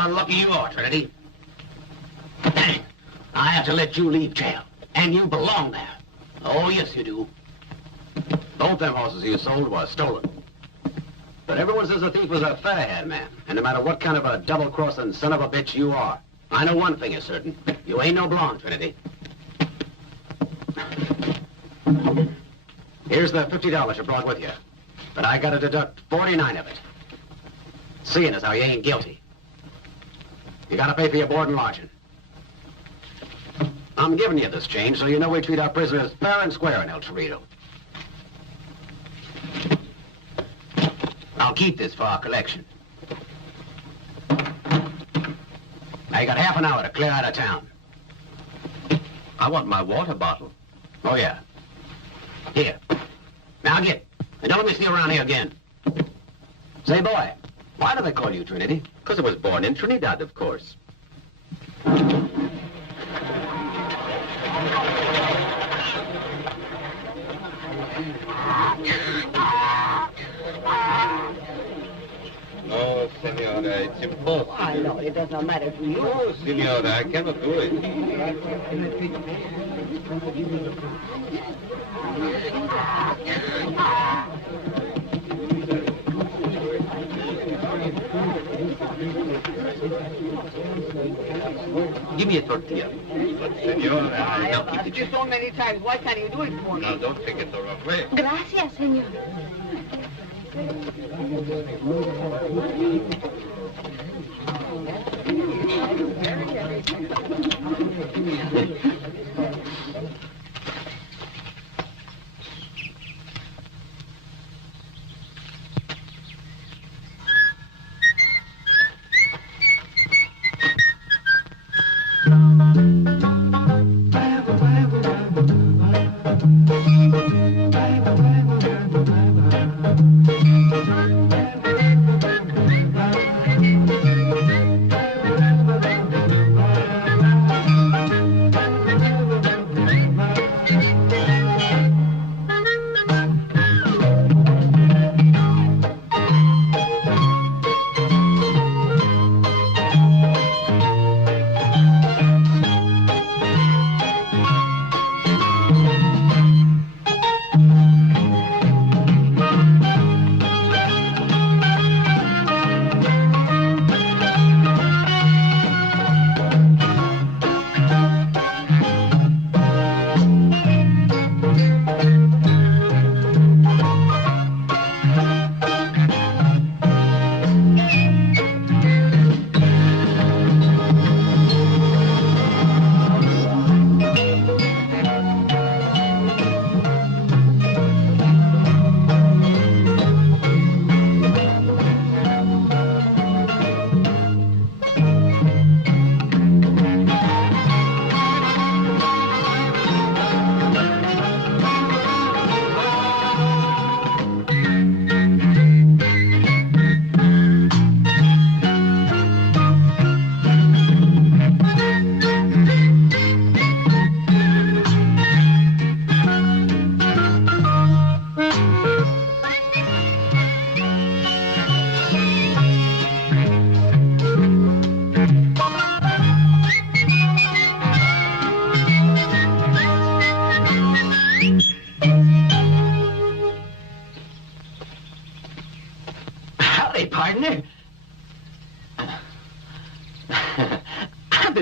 How lucky you are, Trinity. I have to let you leave jail. And you belong there. Oh, yes, you do. Both them horses you sold were stolen. But everyone says the thief was a fair-haired man. And no matter what kind of a double-crossing son of a bitch you are, I know one thing is certain. You ain't no blonde, Trinity. Here's the $50 you brought with you. But I gotta deduct 49 of it. Seeing as how you ain't guilty. You gotta pay for your board and lodging. I'm giving you this change so you know we treat our prisoners fair and square in El Torito. I'll keep this for our collection. Now you got half an hour to clear out of town. I want my water bottle. Oh, yeah. Here. Now get. And don't let me see you around here again. Say, boy, why do they call you Trinity? Because I was born in Trinidad, of course. No, senora, it's impossible. I know, it does not matter to you. No, senora, I cannot do it. Give me a tortilla. But, senora, I have asked you so many times. Why can't you do it for me? Now, don't take it the wrong way. Gracias, señor.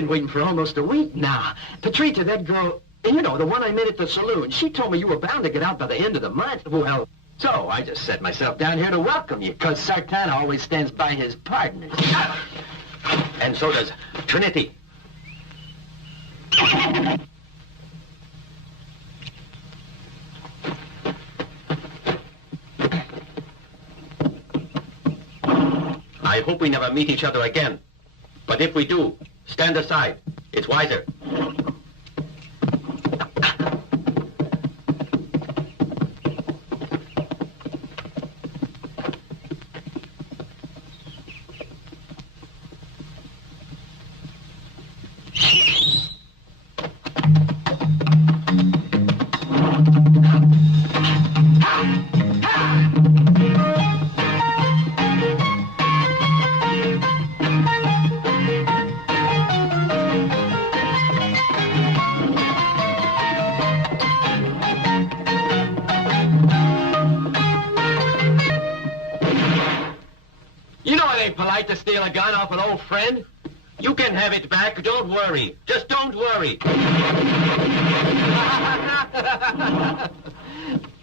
Waiting for almost a week now. Patricia, that girl, you know, the one I met at the saloon, she told me you were bound to get out by the end of the month. Well, so I just set myself down here to welcome you, because Sartana always stands by his partners. And so does Trinity. I hope we never meet each other again. But if we do, stand aside. It's wiser. right to steal a gun off an old friend? You can have it back, don't worry. Just don't worry.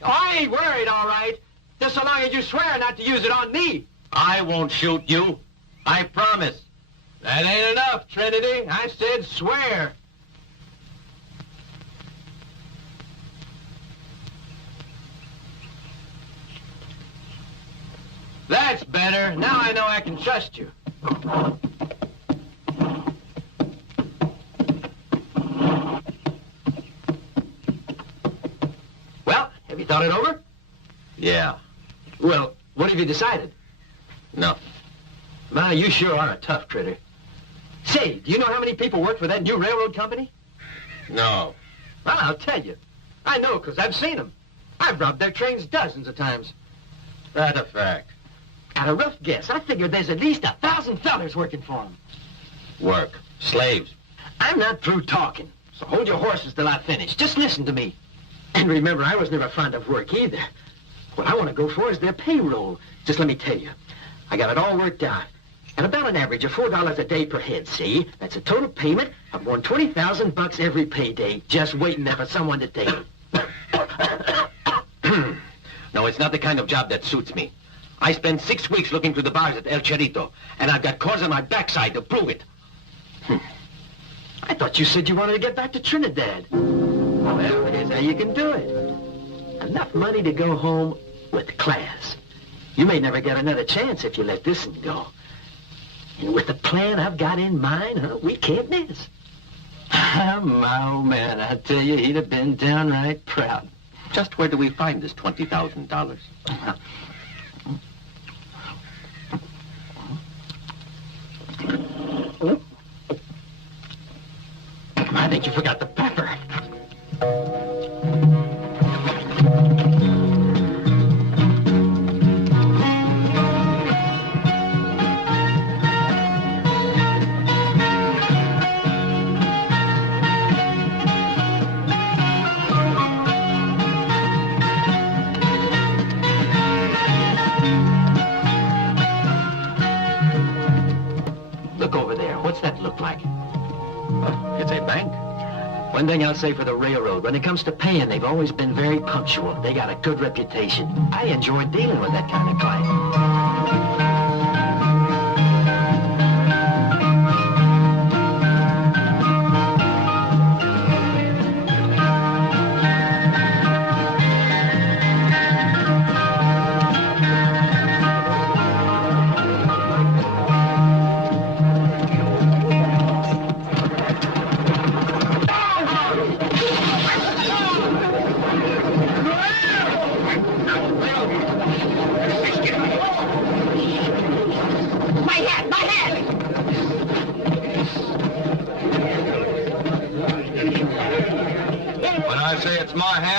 I ain't worried, all right. Just so long as you swear not to use it on me. I won't shoot you. I promise. That ain't enough, Trinity. I said swear. That's better. Now I know I can trust you. Well, have you thought it over? Yeah. Well, what have you decided? Nothing. My, you sure are a tough critter. Say, do you know how many people work for that new railroad company? No. Well, I'll tell you. I know, because I've seen them. I've robbed their trains dozens of times. That's a fact. At a rough guess, I figured there's at least 1,000 fellers working for them. Work. Slaves. I'm not through talking, so hold your horses till I finish. Just listen to me. And remember, I was never fond of work either. What I want to go for is their payroll. Just let me tell you, I got it all worked out. At about an average of $4 a day per head, see? That's a total payment of more than 20,000 bucks every payday, just waiting there for someone to take it. No, it's not the kind of job that suits me. I spent 6 weeks looking through the bars at El Chorrito, and I've got cords on my backside to prove it. I thought you said you wanted to get back to Trinidad. Well, here's how you can do it. Enough money to go home with class. You may never get another chance if you let this one go. And with the plan I've got in mind, we can't miss. My old man, I tell you, he'd have been downright proud. Just where do we find this $20,000? I think you forgot the pepper. Look over there. What's that look like? It's a bank. One thing I'll say for the railroad, when it comes to paying, they've always been very punctual. They got a good reputation. I enjoy dealing with that kind of client.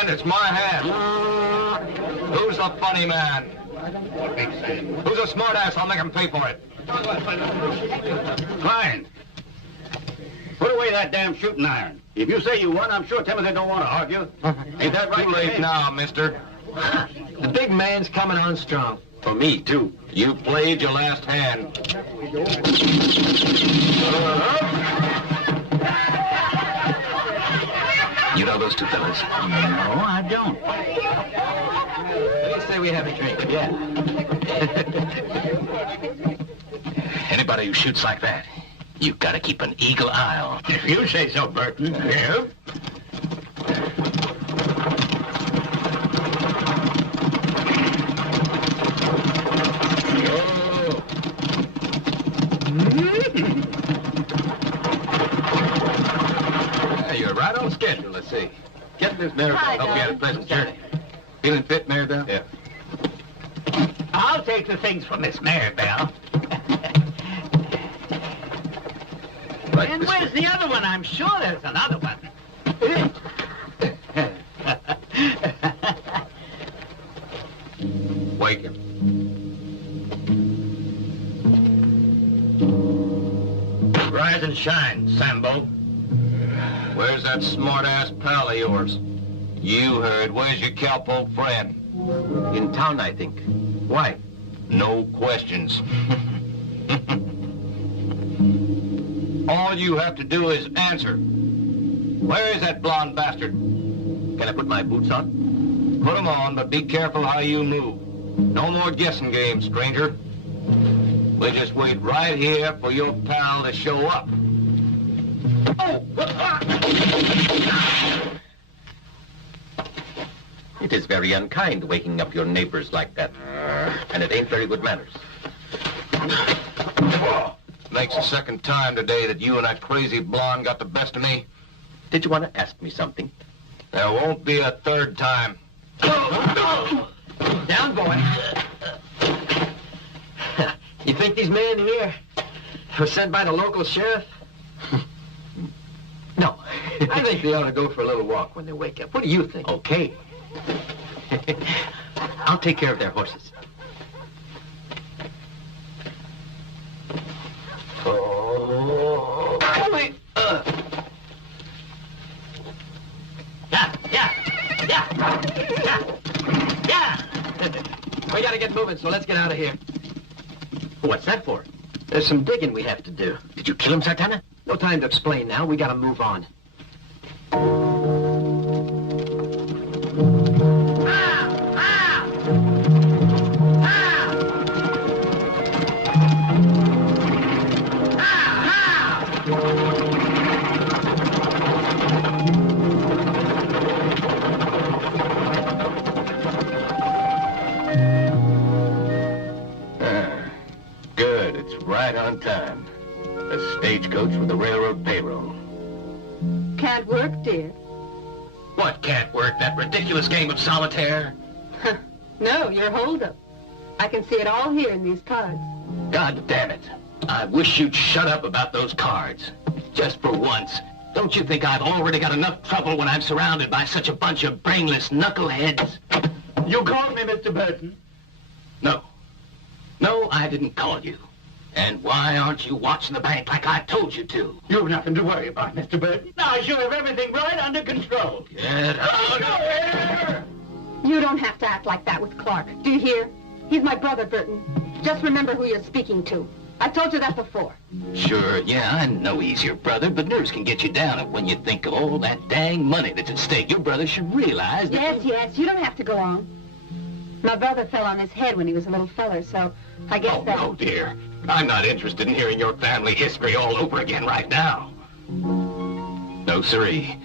It's my hand. Who's the funny man? Who's a smart ass? I'll make him pay for it. Fine. Put away that damn shooting iron. If you say you won, I'm sure Timothy don't want to argue. Ain't that right? Too late now, mister. The big man's coming on strong. For me, too. You played your last hand. You know those two fellas? No, I don't. What do you say we have a drink? Yeah. Anybody who shoots like that, you've got to keep an eagle eye on. If you say so, Burton. Yeah. You're right on schedule, let's see. Get this Maribel. Hi, Hope you had a Don. pleasant journey. Feeling fit, Maribel? Yeah. I'll take the things from Miss Maribel. Right And this where's way. the other one? I'm sure there's another one. Wake him. Rise and shine, Sambo. Where's that smart-ass pal of yours? You heard. Where's your cowpoke friend? In town, I think. Why? No questions. All you have to do is answer. Where is that blonde bastard? Can I put my boots on? Put 'em on, but be careful how you move. No more guessing games, stranger. We'll just wait right here for your pal to show up. Oh! It is very unkind waking up your neighbors like that. And it ain't very good manners. Makes the second time today that you and that crazy blonde got the best of me. Did you want to ask me something? There won't be a third time. Down, boy. You think these men here were sent by the local sheriff? No. I think they ought to go for a little walk when they wake up. What do you think? Okay. I'll take care of their horses. Oh. Yeah. We gotta get moving, so let's get out of here. What's that for? There's some digging we have to do. Did you kill him, Sartana? No time to explain now. We gotta move on. Good, it's right on time. A stagecoach with the railroad payroll. Can't work, dear. What can't work? That ridiculous game of solitaire? No, you're holdup. I can see it all here in these cards. God damn it. I wish you'd shut up about those cards. Just for once. Don't you think I've already got enough trouble when I'm surrounded by such a bunch of brainless knuckleheads? You called me, Mr. Burton. No. No, I didn't call you. And why aren't you watching the bank like I told you to? You've nothing to worry about, Mr. Burton. I sure have everything right under control. Get out of here! You don't have to act like that with Clark. Do you hear? He's my brother, Burton. Just remember who you're speaking to. I've told you that before. Sure, yeah, I know he's your brother, but nerves can get you down when you think of all that dang money that's at stake. Your brother should realize that... Yes, you don't have to go on. My brother fell on his head when he was a little feller, so I guess that... Oh, no, dear. I'm not interested in hearing your family history all over again right now. No, siree.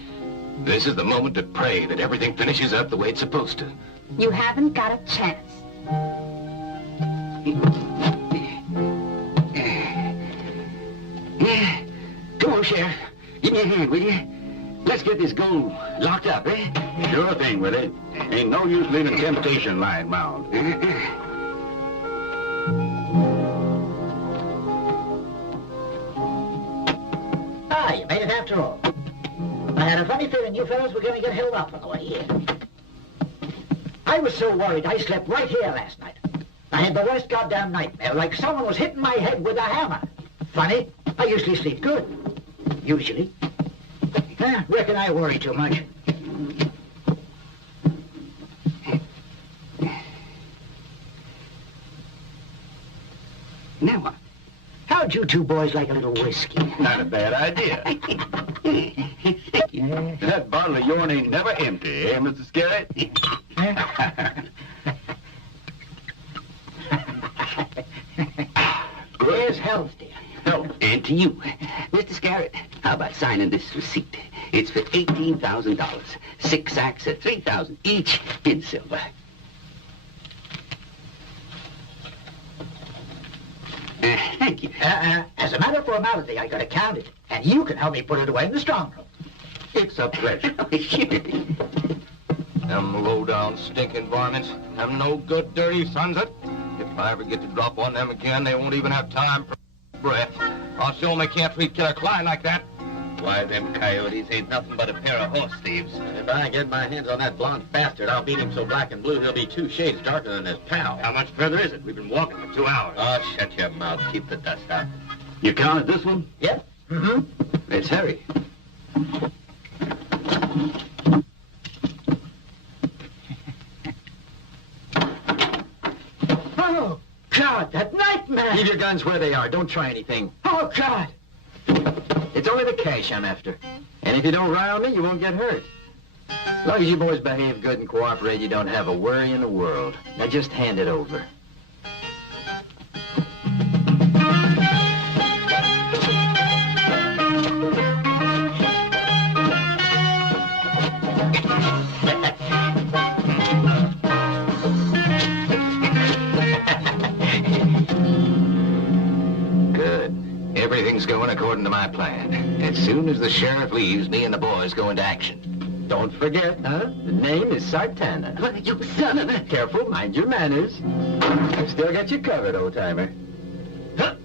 This is the moment to pray that everything finishes up the way it's supposed to. You haven't got a chance. Come on, Sheriff. Give me a hand, will you? Let's get this gold locked up, eh? Sure thing, Willie. Ain't no use leaving temptation lying around. Ah, you made it after all. I had a funny feeling you fellows were going to get held up on the way here. I was so worried I slept right here last night. I had the worst goddamn nightmare, like someone was hitting my head with a hammer. Funny, I usually sleep good. Usually. Reckon I worry too much. Now what? How'd you two boys like a little whiskey? Not a bad idea. That bottle of yourn ain't never empty, eh, Mr. Scarrett? Here's health, dear. Oh, and to you. Mr. Scarrett, how about signing this receipt? It's for $18,000. 6 sacks at $3,000 each in silver. Thank you. As a matter of formality, I gotta count it. And you can help me put it away in the strongroom. It's a pleasure. Them low-down stinking varmints. Them no good, dirty sons of... If I ever get to drop on them again, they won't even have time for breath. I'll show them they can't treat Killer Klein like that. Why, them coyotes ain't nothing but a pair of horse thieves. If I get my hands on that blonde bastard, I'll beat him so black and blue he'll be 2 shades darker than his pal. How much further is it? We've been walking for 2 hours. Oh, shut your mouth. Keep the dust out. You counted this one? Yep. Let's hurry. Oh, God, that nightmare! Leave your guns where they are. Don't try anything. Oh, God! It's only the cash I'm after. And if you don't rile me, you won't get hurt. As long as you boys behave good and cooperate, you don't have a worry in the world. Now just hand it over. Everything's going according to my plan. As soon as the sheriff leaves, me and the boys go into action. Don't forget, huh? The name is Sartana. You son of a... Careful, mind your manners. I've still got you covered, old-timer. Huh?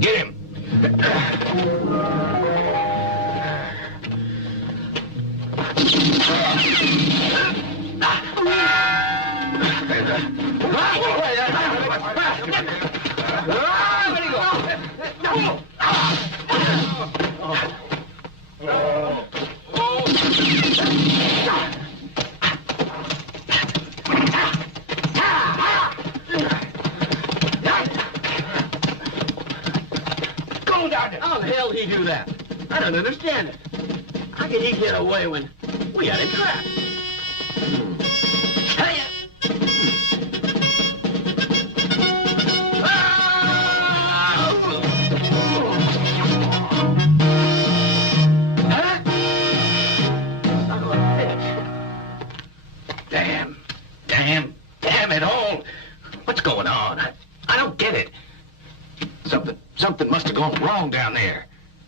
Get him! How the hell did he do that? I don't understand it. How could he get away when we had him trapped? Hey! Damn it all! What's going on? I don't get it. Something must have gone wrong down there.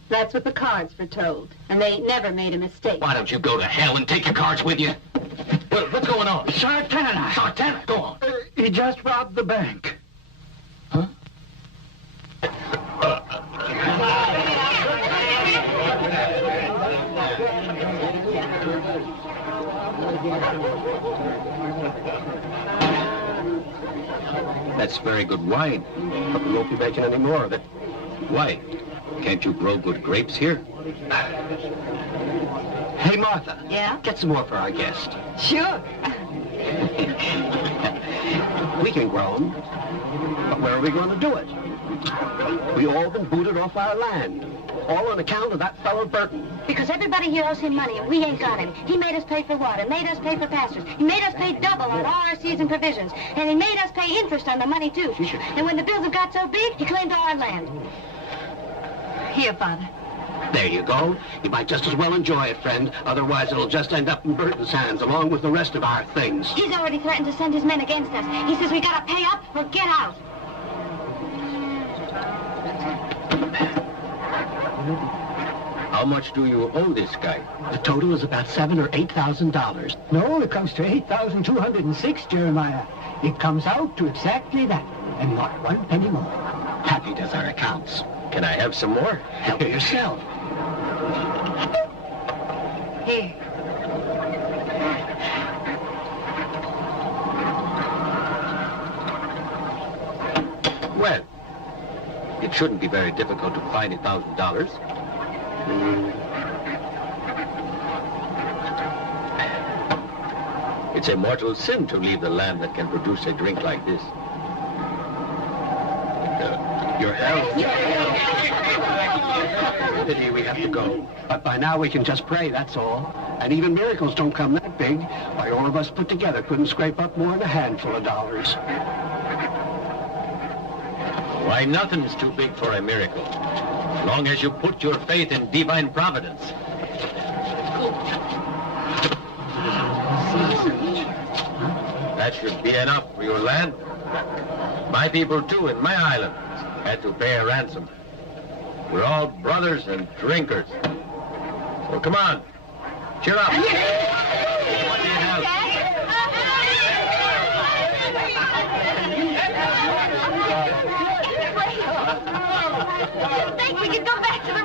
That's what the cards were told, and they ain't never made a mistake. Why don't you go to hell and take your cards with you? What's going on? Sartana! Sartana, go on. He just robbed the bank. Huh? That's very good wine, but we won't be making any more of it. Why? Can't you grow good grapes here? Hey, Martha. Yeah? Get some more for our guest. Sure. We can grow them, but where are we going to do it? We all been booted off our land, all on account of that fellow Burton. Because everybody here owes him money, and we ain't got him. He made us pay for water, made us pay for pastures. He made us pay double on all our seeds and provisions. And he made us pay interest on the money, too. And when the bills have got so big, he claimed our land. Here, Father. There you go. You might just as well enjoy it, friend. Otherwise, it'll just end up in Burton's hands, along with the rest of our things. He's already threatened to send his men against us. He says we gotta pay up or get out. How much do you owe this guy? The total is about $7,000 or $8,000. No, it comes to 8,206, Jeremiah. It comes out to exactly that, and not one penny more. Happy does our accounts. Can I have some more? Help yourself. Here. Well, it shouldn't be very difficult to find $1,000. It's a mortal sin to leave the land that can produce a drink like this. Your health. Pity we have to go. But by now we can just pray, that's all. And even miracles don't come that big. Why, all of us put together couldn't scrape up more than a handful of dollars. Why, nothing's too big for a miracle, as long as you put your faith in divine providence. That should be enough for your land. My people, too, in my island, had to pay a ransom. We're all brothers and drinkers. So come on, cheer up. What do you have? I think we can go back to the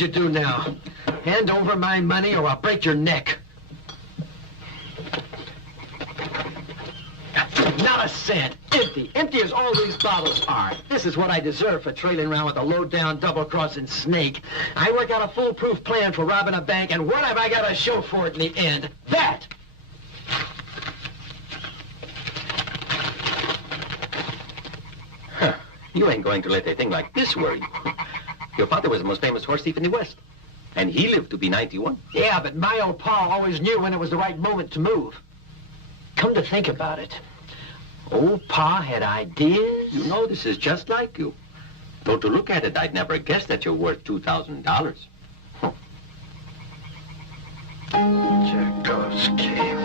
did you do now? Hand over my money or I'll break your neck. Not a cent. Empty. Empty as all these bottles are. This is what I deserve for trailing around with a low-down, double-crossing snake. I work out a foolproof plan for robbing a bank, and what have I got to show for it in the end? That! Huh. You ain't going to let a thing like this worry you. Your father was the most famous horse thief in the West. And he lived to be 91. Yeah, but my old pa always knew when it was the right moment to move. Come to think about it, old Pa had ideas. You know, this is just like you. Though to look at it, I'd never guessed that you're worth $2,000. Tchaikovsky.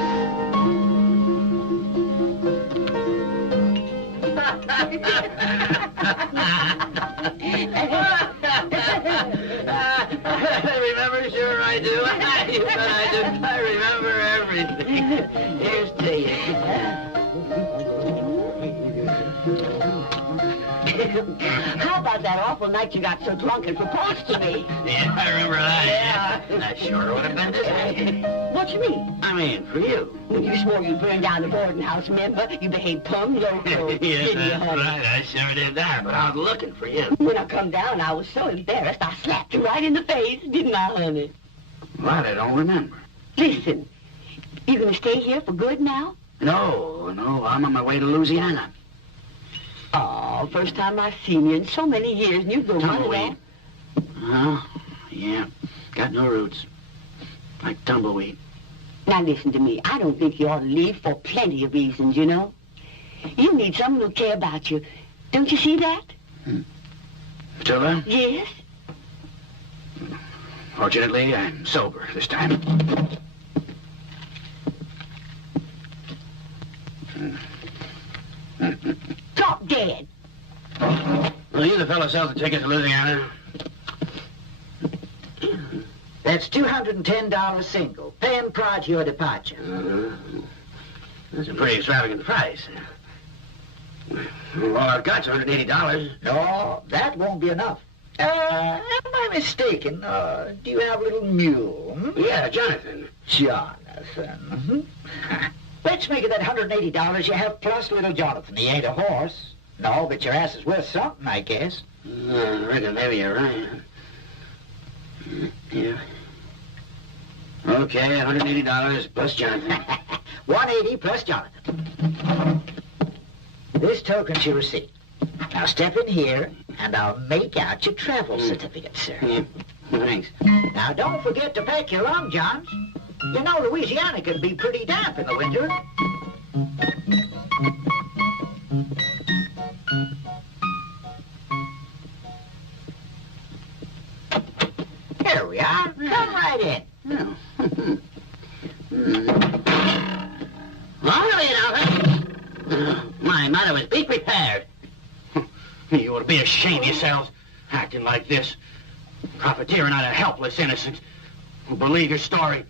Remember? Sure I do. You bet I do. I remember everything. Here's to you. How about that awful night you got so drunk and proposed to me? Yeah, I remember that. Yeah. That sure would have been this. What you mean? I mean, for you. When you swore you'd burn down the boarding house, remember? You behaved plumb loco. Yes, didn't you, that's honey? right. I sure did that, but I was looking for you. When I come down, I was so embarrassed, I slapped you right in the face, didn't I, honey? What? I don't remember. Listen, you gonna stay here for good now? No, I'm on my way to Louisiana. Oh, first time I've seen you in so many years, and you go Tumbleweed. Yeah. Got no roots. Like tumbleweed. Now listen to me. I don't think you ought to leave for plenty of reasons, you know. You need someone who'll care about you. Don't you see that? Matilda? Yes. Fortunately, I'm sober this time. Drop dead. Well, you the fellow sells the ticket to Louisiana? That's $210 single. Pay him prior to your departure. That's a pretty extravagant price. All I've got's $180. No, that won't be enough. Am I mistaken? Do you have a little mule? Yeah, Jonathan. Jonathan. Let's make it that $180 you have plus little Jonathan. He ain't a horse. No, but your ass is worth something, I guess. I reckon maybe you're right. Yeah. Okay, $180 plus Jonathan. $180 plus Jonathan. This token's your receipt. Now step in here, and I'll make out your travel certificate, sir. Yeah, thanks. Now don't forget to pack your long johns. You know Louisiana can be pretty damp in the winter. Here we are. Come right in. Well, you know, my mother was be prepared. You ought to be ashamed of yourselves, acting like this. Profiteering out of helpless innocents who believe your story,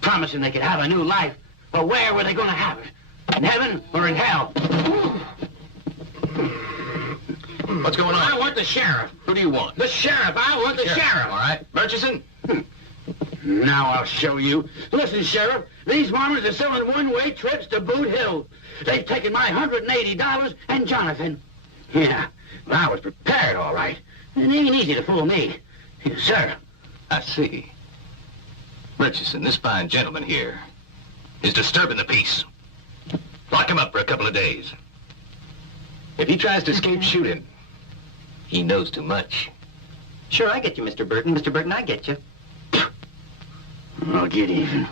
promising they could have a new life. But where were they going to have it? In heaven or in hell? What's going on? I want the sheriff. Who do you want? The sheriff. I want the sheriff. All right. Murchison? Now I'll show you. Listen, Sheriff, these farmers are selling one-way trips to Boot Hill. They've taken my $180 and Jonathan. Yeah, well, I was prepared, all right. It ain't easy to fool me. Yes, sir. I see. Murchison, this fine gentleman here is disturbing the peace. Lock him up for a couple of days. If he tries to escape, shoot him. He knows too much. Sure, I get you, Mr. Burton. Mr. Burton, I get you. I'll get even.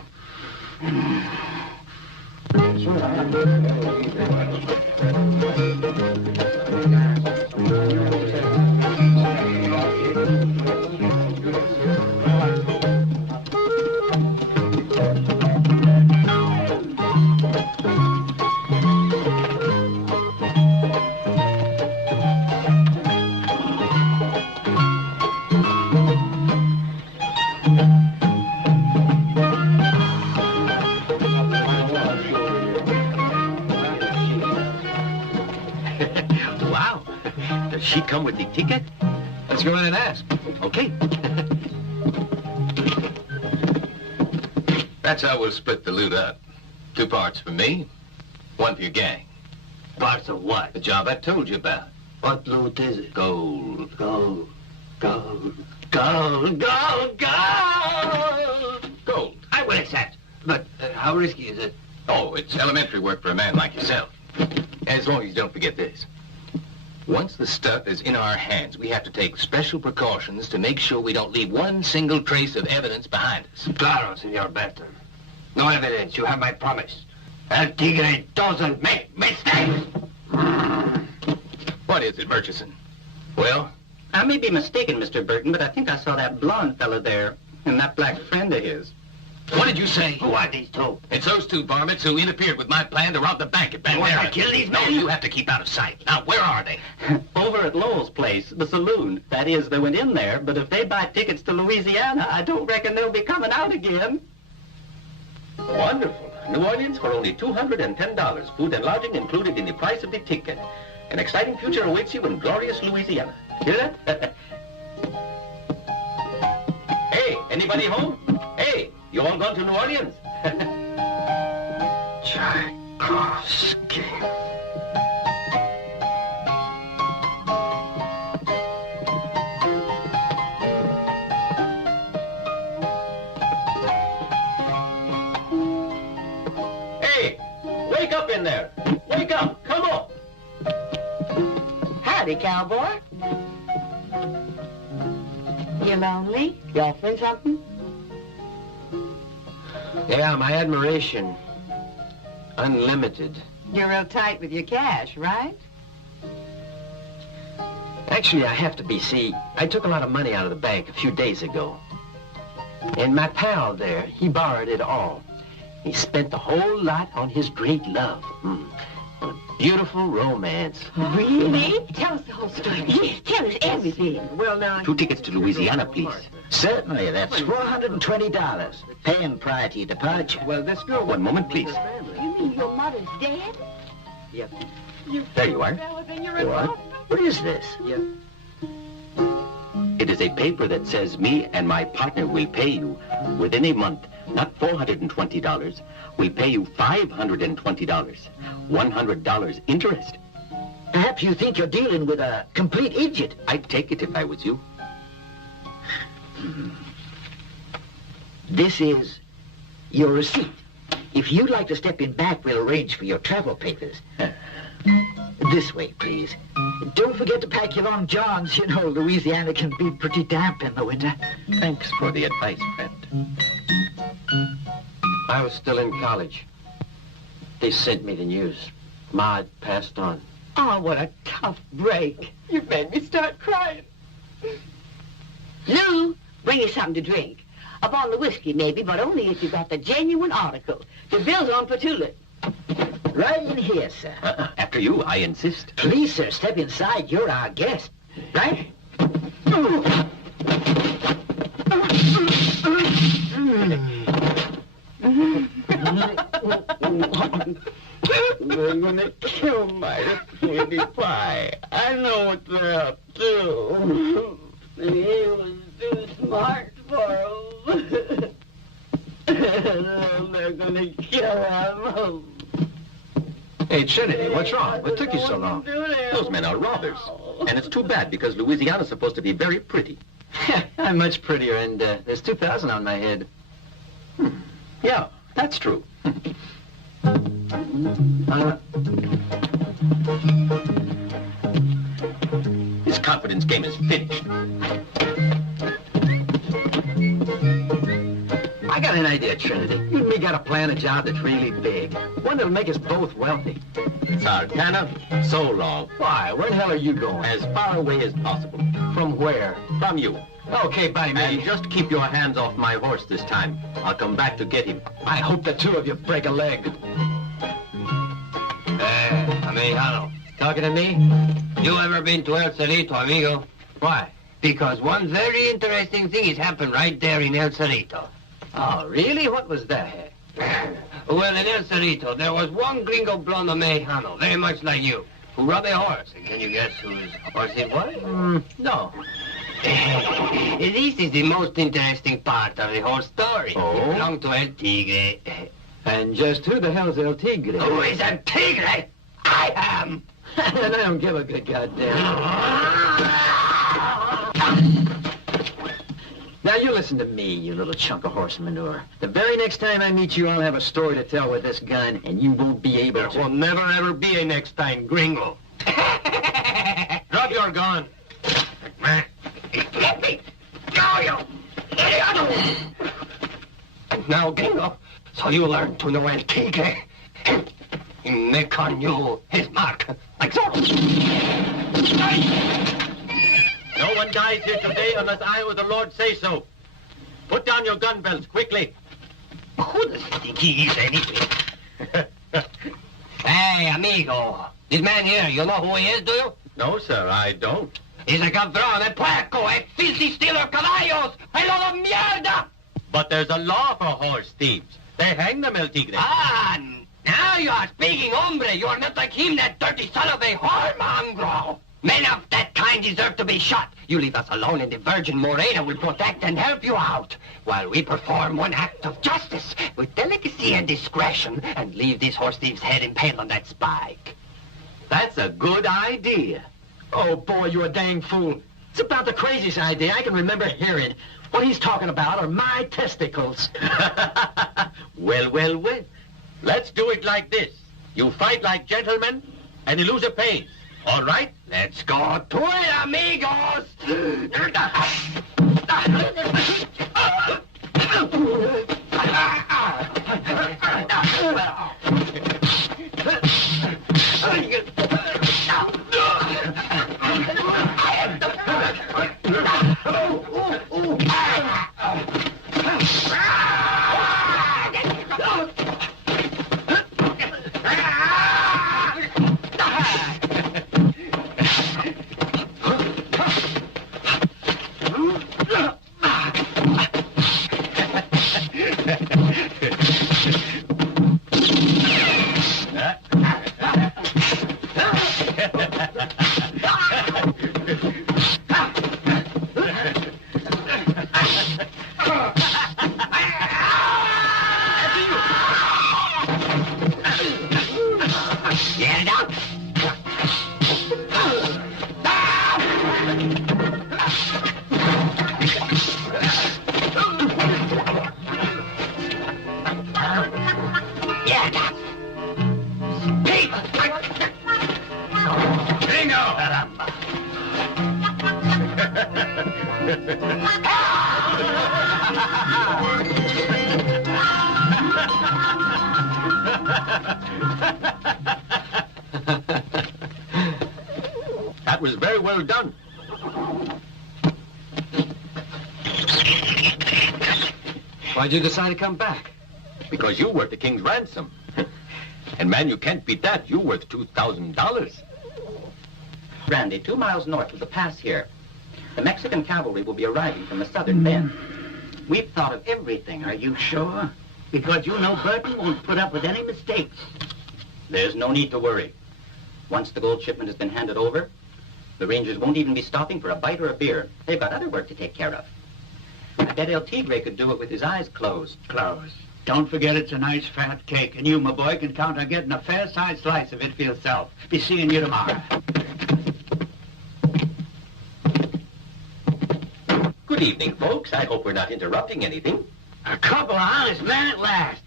Wow. Does she come with the ticket? Let's go in and ask. Okay. That's how we'll split the loot up. 2 parts for me, 1 for your gang. Parts of what? The job I told you about. What loot is it? Gold. Gold. Gold. Gold. Gold. Gold. Gold. I will accept. But how risky is it? Oh, it's elementary work for a man like yourself. As long as you don't forget this. Once the stuff is in our hands, we have to take special precautions to make sure we don't leave one single trace of evidence behind us. Claro, Senor Berton. No evidence. You have my promise. El Tigre doesn't make mistakes. What is it, Murchison? Well? I may be mistaken, Mr. Burton, but I think I saw that blonde fella there and that black friend of his. What did you say? Who are these 2? It's those 2 varmints who interfered with my plan to rob the bank at Bandera. You want to kill these men? No, you have to keep out of sight. Now, where are they? Over at Lowell's place, the saloon. That is, they went in there, but if they buy tickets to Louisiana, I don't reckon they'll be coming out again. Wonderful. New Orleans for only $210. Food and lodging included in the price of the ticket. An exciting future awaits you in glorious Louisiana. Hear that? Hey, anybody home? Hey, you all gone to New Orleans? Tchaikovsky. Hey, wake up in there. Wake up. Come on. Howdy, Cowboy. You lonely? You offering something? Yeah, my admiration. Unlimited. You're real tight with your cash, right? Actually, I have to be. See, I took a lot of money out of the bank a few days ago. And my pal there, he borrowed it all. He spent the whole lot on his great love. A beautiful romance. Really? Tell us the whole story. Yes, tell us everything. Well, now... 2 tickets to Louisiana, please. Certainly, that's $420. Paying prior to your departure. Well, this girl... One moment, please. You mean your mother's dead? Yep. There you are. What? What is this? Yep. It is a paper that says me and my partner will pay you within a month, not $420. We pay you $520. $100 interest. Perhaps you think you're dealing with a complete idiot. I'd take it if I was you. This is your receipt. If you'd like to step in back, we'll arrange for your travel papers. This way, please. Don't forget to pack your long johns. You know, Louisiana can be pretty damp in the winter. Thanks for the advice, friend. I was still in college. They sent me the news. Ma had passed on. Oh, what a tough break. You made me start crying. Lou, bring you something to drink. Up on the whiskey, maybe, but only if you got the genuine article. The bill's on for tulip. Right in here, sir. After you, I insist. Please, sir, step inside. You're our guest. Right? They're gonna kill my sweetie pie. I know what they're up to. He was too smart for him. They're gonna kill him. Hey, Trinity, what's wrong? What took you so long? Those men are robbers. And it's too bad because Louisiana's supposed to be very pretty. I'm much prettier, and there's 2,000 on my head. Yeah, that's true. His confidence game is finished. I got an idea, Trinity. You and me got to plan a job that's really big. One that'll make us both wealthy. Sartana, so long. Why? Where the hell are you going? As far away as possible. From where? From you. Okay, by me. And just keep your hands off my horse this time. I'll come back to get him. I hope the 2 of you break a leg. Amejano. Talking to me? You ever been to El Cerrito, amigo? Why? Because one very interesting thing has happened right there in El Cerrito. Oh, really? What was that? Well, in El Cerrito, there was one gringo blonde Amejano, very much like you, who rode a horse. And can you guess whose horse it was? No. This is the most interesting part of the whole story. Oh? It belonged to El Tigre. And just who the hell's El Tigre? Who is El Tigre? I am. And I don't give a good goddamn. Now, you listen to me, you little chunk of horse manure. The very next time I meet you, I'll have a story to tell with this gun, and you won't be able to. There will never, ever be a next time, gringo. Drop your gun. Let me go, you idiot! And now, gringo, so you learn to know El Tigre. Make on you his mark, like so. No one dies here today unless I or the Lord say so. Put down your gun belts, quickly. Who does he think he is, anyway? Hey, amigo. This man here, you know who he is, do you? No, sir, I don't. He's a cabrón, a puerco, a filthy stealer of caballos, a lot of mierda! But there's a law for horse thieves. They hang them, El Tigre. Ah, now you are speaking, hombre. You are not like him, that dirty son of a whoremongro. Men of that kind deserve to be shot. You leave us alone and the Virgin Morena will protect and help you out, while we perform one act of justice with delicacy and discretion and leave this horse thief's head impaled on that spike. That's a good idea. Oh, boy, you're a dang fool. It's about the craziest idea I can remember hearing. What he's talking about are my testicles. Well, well, well. Let's do it like this. You fight like gentlemen, and the loser pays. All right? Let's go to it, amigos! That was very well done. Why'd you decide to come back? Because you worth the king's ransom. And, man, you can't beat that. You're worth $2,000. Randy, 2 miles north of the pass here. The Mexican cavalry will be arriving from the southern bend. We've thought of everything. Are you sure? Because you know Burton won't put up with any mistakes. There's no need to worry. Once the gold shipment has been handed over, the Rangers won't even be stopping for a bite or a beer. They've got other work to take care of. I bet El Tigre could do it with his eyes closed. Closed. Don't forget it's a nice fat cake, and you, my boy, can count on getting a fair-sized slice of it for yourself. Be seeing you tomorrow. Good evening, folks. I hope we're not interrupting anything. A couple of honest men at last.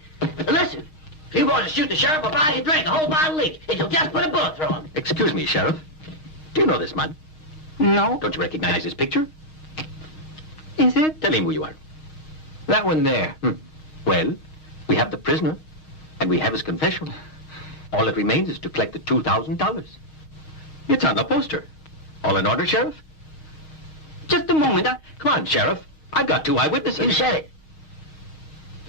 Listen, if you want to shoot the sheriff, I'll buy you a drink, a whole bottle each, if you'll just put a bullet through him. Excuse me, Sheriff. Do you know this man? No. Don't you recognize his picture? Is it? Tell him who you are. That one there. Well, we have the prisoner, and we have his confession. All that remains is to collect the $2,000. It's on the poster. All in order, Sheriff? Just a moment. Come on, Sheriff. I've got 2 eyewitnesses. You said it.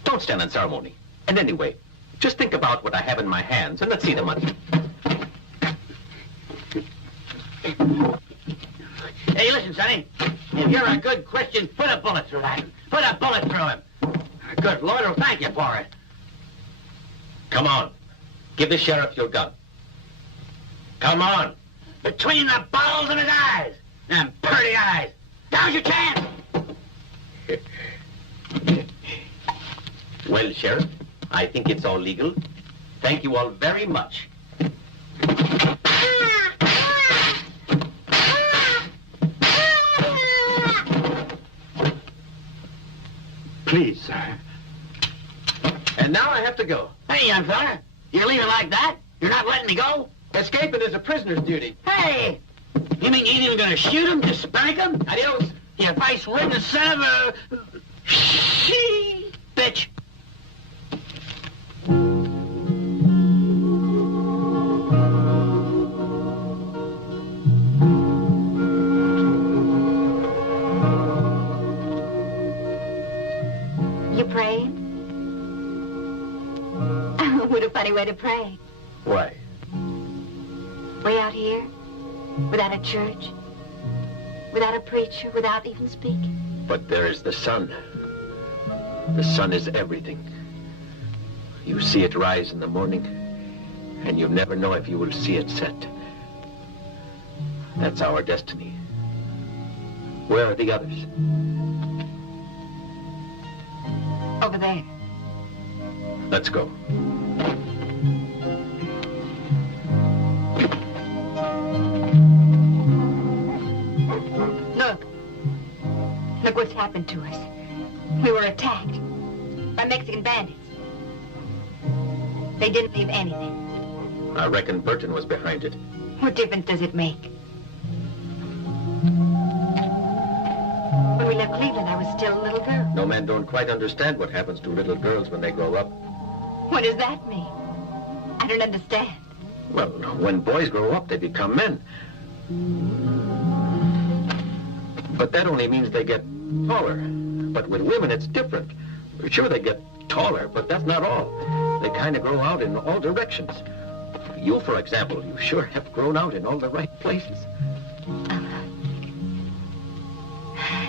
Don't stand on ceremony. And anyway, just think about what I have in my hands, and let's see the money. Hey, listen, Sonny. If you're a good Christian, put a bullet through that. Put a bullet through him. Good Lord will thank you for it. Come on. Give the sheriff your gun. Come on. Between the balls of his eyes. Them pretty eyes. Now's your chance. Well, Sheriff, I think it's all legal. Thank you all very much. Please, sir. And now I have to go. Hey, young fella, you're leaving like that? You're not letting me go? Escaping is a prisoner's duty. Hey! You mean you ain't even gonna shoot him, just spank him? Adios. You face-ridden son of a... bitch. You praying? What a funny way to pray. Why? Way out here, without a church, without a preacher, without even speaking. But there is the sun. The sun is everything. You see it rise in the morning, and you never know if you will see it set. That's our destiny. Where are the others? Over there. Let's go. Look. Look what's happened to us. We were attacked by Mexican bandits. They didn't leave anything. I reckon Burton was behind it. What difference does it make? When we left Cleveland, I was still a little girl. No man don't quite understand what happens to little girls when they grow up. What does that mean? I don't understand. Well, when boys grow up, they become men. But that only means they get taller. But with women, it's different. Sure, they get taller, but that's not all. They kind of grow out in all directions. You, for example, you sure have grown out in all the right places.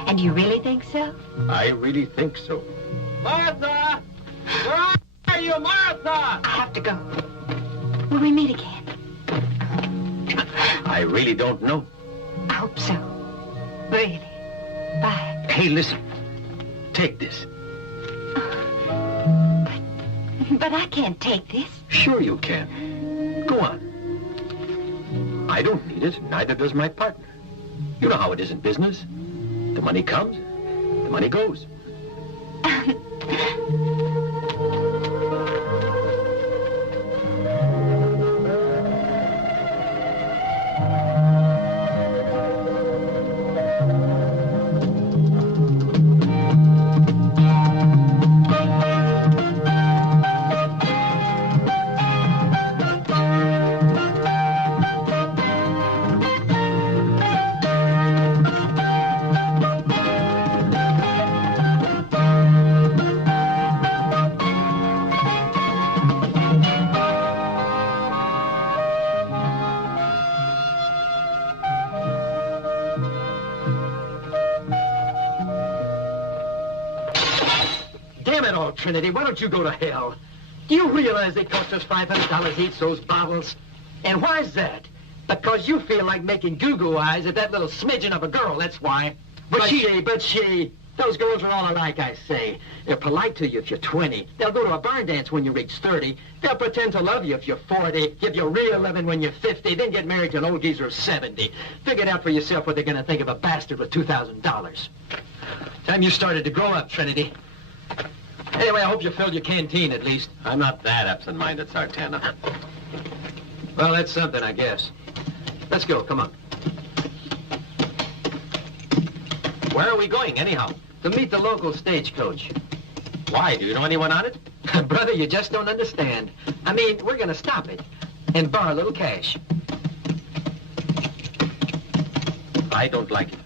And you really think so? I really think so. Martha! Where are you, Martha? I have to go. Will we meet again? I really don't know. I hope so. Really. Bye. Hey, listen. Take this. But I can't take this. Sure you can. Go on. I don't need it, neither does my partner. You know how it is in business. The money comes, the money goes. Trinity, why don't you go to hell? Do you realize they cost us $500 each, those bottles? And why's that? Because you feel like making goo-goo eyes at that little smidgen of a girl, that's why. But she, those girls are all alike, I say. They're polite to you if you're 20. They'll go to a barn dance when you reach 30. They'll pretend to love you if you're 40, give you real loving when you're 50, then get married to an old geezer of 70. Figure it out for yourself what they're going to think of a bastard with $2,000. Time you started to grow up, Trinity. Anyway, I hope you filled your canteen, at least. I'm not that absent-minded, Sartana. Well, that's something, I guess. Let's go, come on. Where are we going, anyhow? To meet the local stagecoach. Why? Do you know anyone on it? Brother, you just don't understand. I mean, we're going to stop it and borrow a little cash. I don't like it.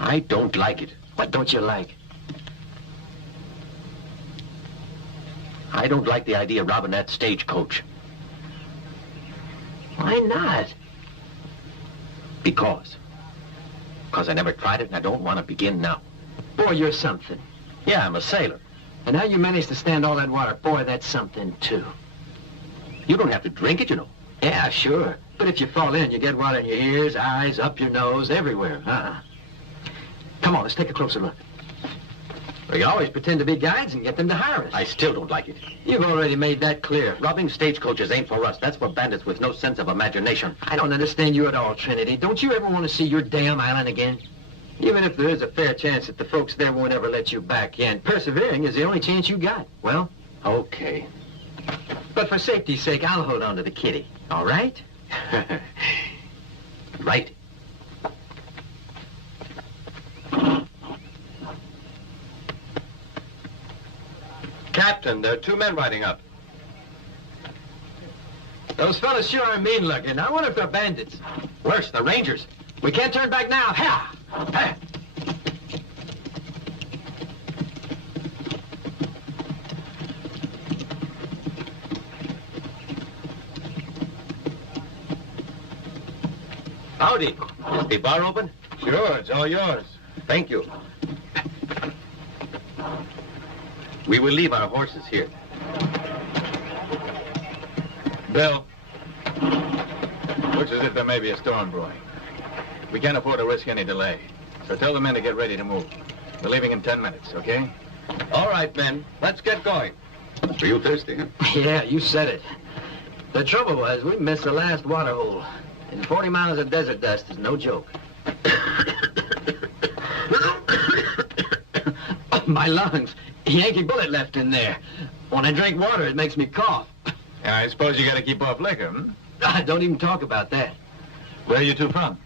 I don't like it. What don't you like? I don't like the idea of robbing that stagecoach. Why not? Because I never tried it and I don't want to begin now. Boy, you're something. Yeah, I'm a sailor. And how you managed to stand all that water, boy, that's something, too. You don't have to drink it, you know. Yeah, sure. But if you fall in, you get water in your ears, eyes, up your nose, everywhere. Come on, let's take a closer look. We can always pretend to be guides and get them to hire us. I still don't like it. You've already made that clear. Robbing stagecoaches ain't for us. That's for bandits with no sense of imagination. I don't understand you at all, Trinity. Don't you ever want to see your damn island again? Even if there is a fair chance that the folks there won't ever let you back in, persevering is the only chance you got. Well, okay. But for safety's sake, I'll hold on to the kitty. All right? Right. Captain, there are 2 men riding up. Those fellas sure are mean looking. I wonder if they're bandits. Worse, the Rangers. We can't turn back now. Ha! Ha! Howdy. Is the bar open? Sure, it's all yours. Thank you. We will leave our horses here. Bill, looks as if there may be a storm brewing. We can't afford to risk any delay. So tell the men to get ready to move. We're leaving in 10 minutes, okay? All right, men. Let's get going. Are you thirsty, huh? Yeah, you said it. The trouble was, we missed the last water hole. And 40 miles of desert dust is no joke. My lungs. Yankee bullet left in there. When I drink water, it makes me cough. Yeah, I suppose you got to keep off liquor, Don't even talk about that. Where are you 2 from?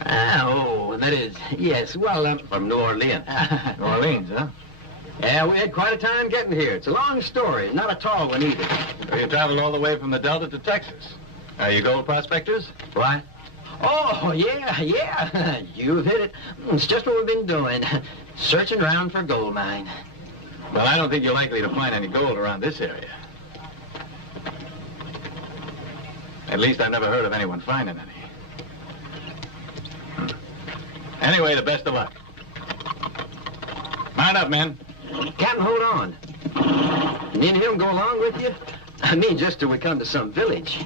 That is, yes, well, From New Orleans. New Orleans, huh? Yeah, we had quite a time getting here. It's a long story, not a tall one either. So you traveled all the way from the Delta to Texas. Are you gold prospectors? What? Oh, yeah. You've hit it. It's just what we've been doing. Searching around for gold mine. Well, I don't think you're likely to find any gold around this area. At least I've never heard of anyone finding any. Anyway, the best of luck. Mount up, men. Captain, hold on. Me and him go along with you? I mean, just till we come to some village.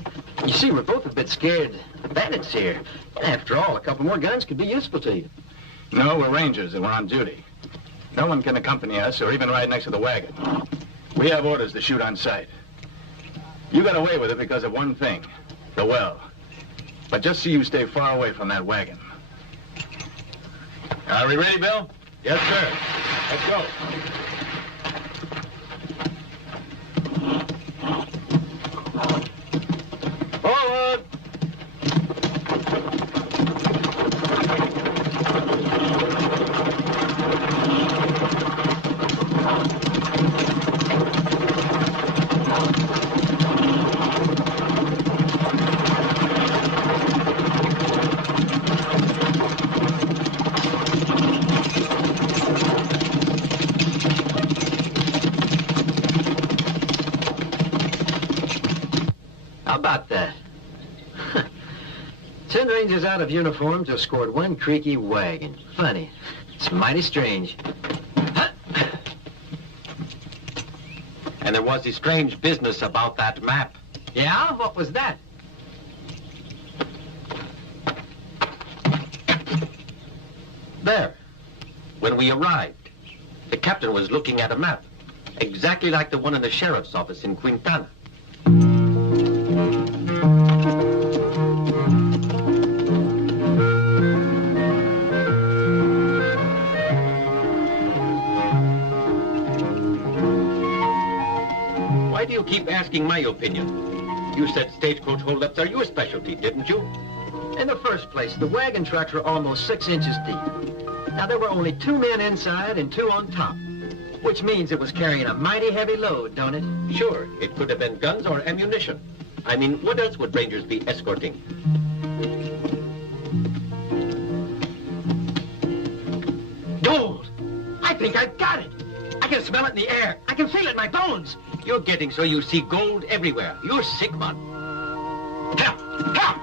You see, we're both a bit scared of bandits here. After all, a couple more guns could be useful to you. No, we're rangers and we're on duty. No one can accompany us or even ride next to the wagon. We have orders to shoot on sight. You got away with it because of one thing, the well. But just so you stay far away from that wagon. Are we ready, Bill? Yes, sir. Let's go. Forward! How about that? 10 Rangers out of uniform to scored one creaky wagon. Funny. It's mighty strange. And there was a strange business about that map. Yeah? What was that? There. When we arrived, the captain was looking at a map, exactly like the one in the sheriff's office in Quintana. Why do you keep asking my opinion? You said stagecoach holdups are your specialty, didn't you? In the first place, the wagon trucks were almost 6 inches deep. Now, there were only 2 men inside and 2 on top, which means it was carrying a mighty heavy load, don't it? Sure, it could have been guns or ammunition. I mean, what else would Rangers be escorting? Gold! I think I've got it! I can smell it in the air. I can feel it in my bones. You're getting so you see gold everywhere. You're sick, man. Help! Help!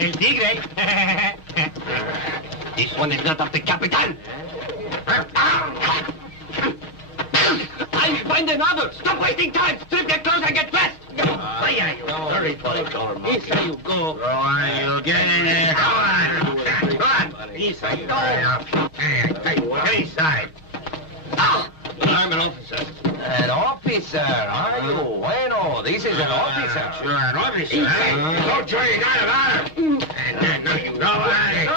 El tigre. This one is not of the Capitan. I'll find another. Stop wasting time. Strip your clothes and get dressed. Why are you? Sorry for it, Inside you go. Go on, you get in there. Go on. Go on. Inside. Go. Get inside. I'm an officer. An officer, are you? Bueno, this is an officer. Sure, an officer. Don't show you got an honor. And then you go on. Go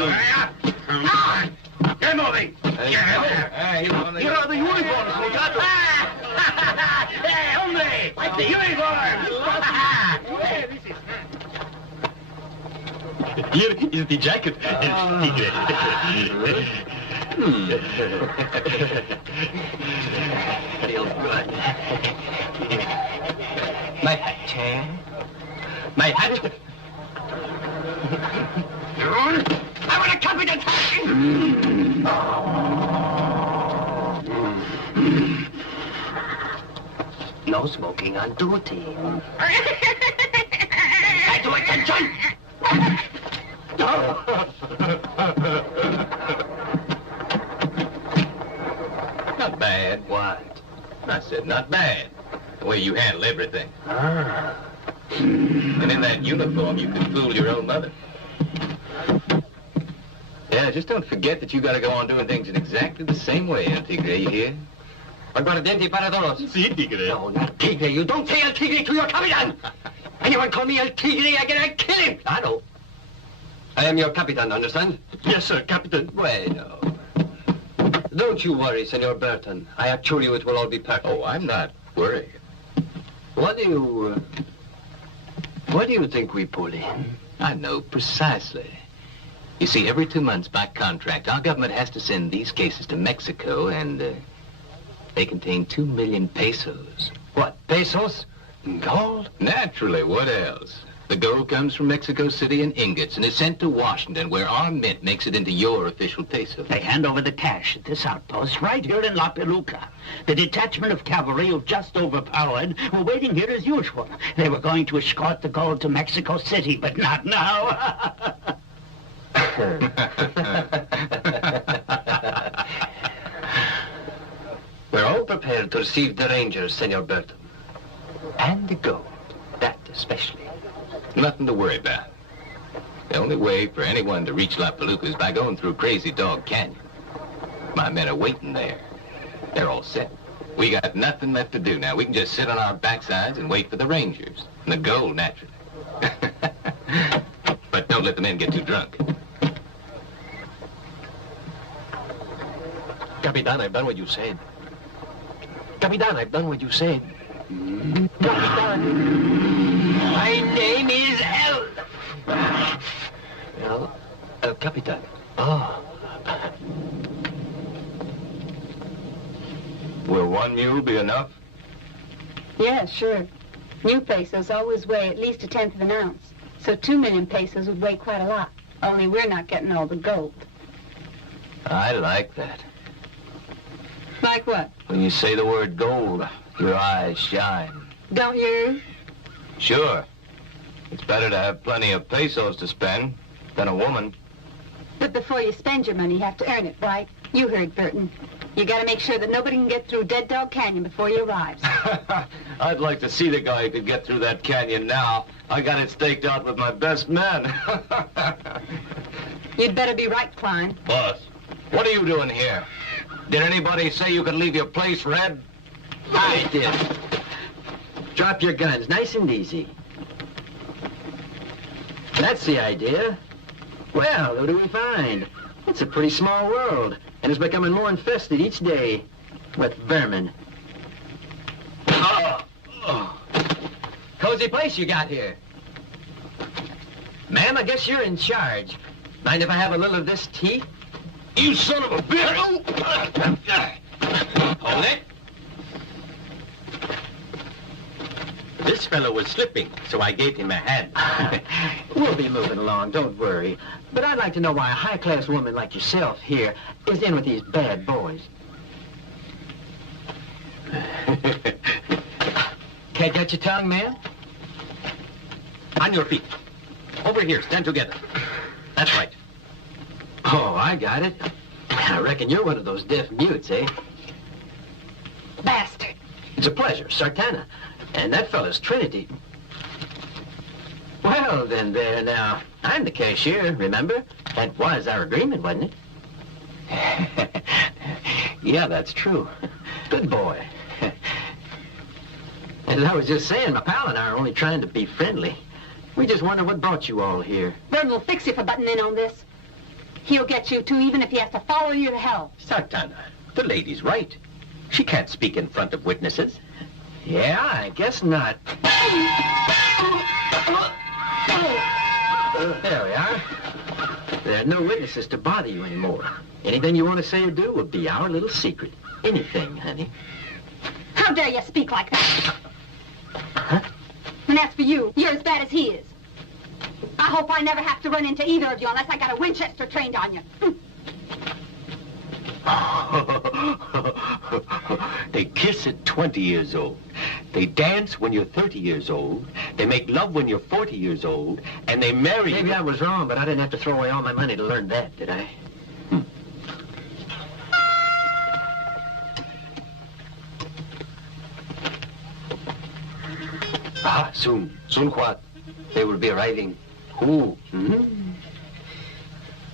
on. Come on. Get moving. Here are the uniforms we got. Hey, hombre! Like the uniforms! Here is the jacket, El Tigre. Feels good. My hat, Chan. My hat. I want a Captain's hat. No smoking on duty. Pay to attention! Not bad. What? I said not bad. The way you handle everything. Ah. And in that uniform, you could fool your own mother. Yeah, just don't forget that you gotta go on doing things in exactly the same way, El Tigre, you hear? Aguardiente para todos. Sí, Tigre. No, not Tigre. You don't say El Tigre to your Capitan. Anyone call me El Tigre again, I'll kill him. I know. I am your Capitan, understand? Yes, sir, Captain. Bueno. Don't you worry, Senor Burton. I assure you it will all be perfect. Oh, I'm not worried. What do you think we pull in? I know precisely. You see, every 2 months by contract, our government has to send these cases to Mexico, and they contain 2 million pesos. What, pesos? Gold? Naturally, what else? The gold comes from Mexico City in ingots and is sent to Washington, where our mint makes it into your official peso. They hand over the cash at this outpost right here in La Peluca. The detachment of cavalry who've just overpowered were waiting here as usual. They were going to escort the gold to Mexico City, but not now. We're all prepared to receive the Rangers, Senor Burton. And the gold. That especially. Nothing to worry about. The only way for anyone to reach La Peluca is by going through Crazy Dog Canyon. My men are waiting there. They're all set. We got nothing left to do now. We can just sit on our backsides and wait for the Rangers. And the gold, naturally. But don't let the men get too drunk. Capitan, I've done what you said. Capitan, I've done what you said. Capitan. My name is El. El Capitan. Oh. Will 1 mule be enough? Yeah, sure. New pesos always weigh at least 1/10 of an ounce. So 2 million pesos would weigh quite a lot. Only we're not getting all the gold. I like that. Like what? When you say the word gold, your eyes shine. Don't you? Sure. It's better to have plenty of pesos to spend than a woman. But before you spend your money, you have to earn it, right? You heard Burton. You gotta make sure that nobody can get through Dead Dog Canyon before he arrives. I'd like to see the guy who could get through that canyon now. I got it staked out with my best men. You'd better be right, Klein. Boss, what are you doing here? Did anybody say you could leave your place red? I did. Drop your guns, nice and easy. That's the idea. Well, who do we find? It's a pretty small world, and it's becoming more infested each day with vermin. Cozy place you got here. Ma'am, I guess you're in charge. Mind if I have a little of this tea? You son of a bitch! Hold it. This fellow was slipping, so I gave him a hand. We'll be moving along, don't worry. But I'd like to know why a high-class woman like yourself here is in with these bad boys. Can't get your tongue, man? On your feet. Over here, stand together. That's right. Oh, I got it. I reckon you're one of those deaf mutes, eh? Bastard. It's a pleasure, Sartana. And that fella's Trinity. Well, then there now. I'm the cashier, remember? That was our agreement, wasn't it? Yeah, that's true. Good boy. As I was just saying, my pal and I are only trying to be friendly. We just wonder what brought you all here. Vernon will fix you for butting in on this. He'll get you too, even if he has to follow you to hell. Sartana, the lady's right. She can't speak in front of witnesses. Yeah, I guess not. There we are. There are no witnesses to bother you anymore. Anything you want to say or do will be our little secret. Anything, honey. How dare you speak like that? Huh? And as for you, you're as bad as he is. I hope I never have to run into either of you unless I got a Winchester trained on you. They kiss at 20 years old. They dance when you're 30 years old. They make love when you're 40 years old. And they marry... Maybe I was wrong, but I didn't have to throw away all my money to learn that, did I? Ah, soon. Soon what? They will be arriving. Who? Hmm?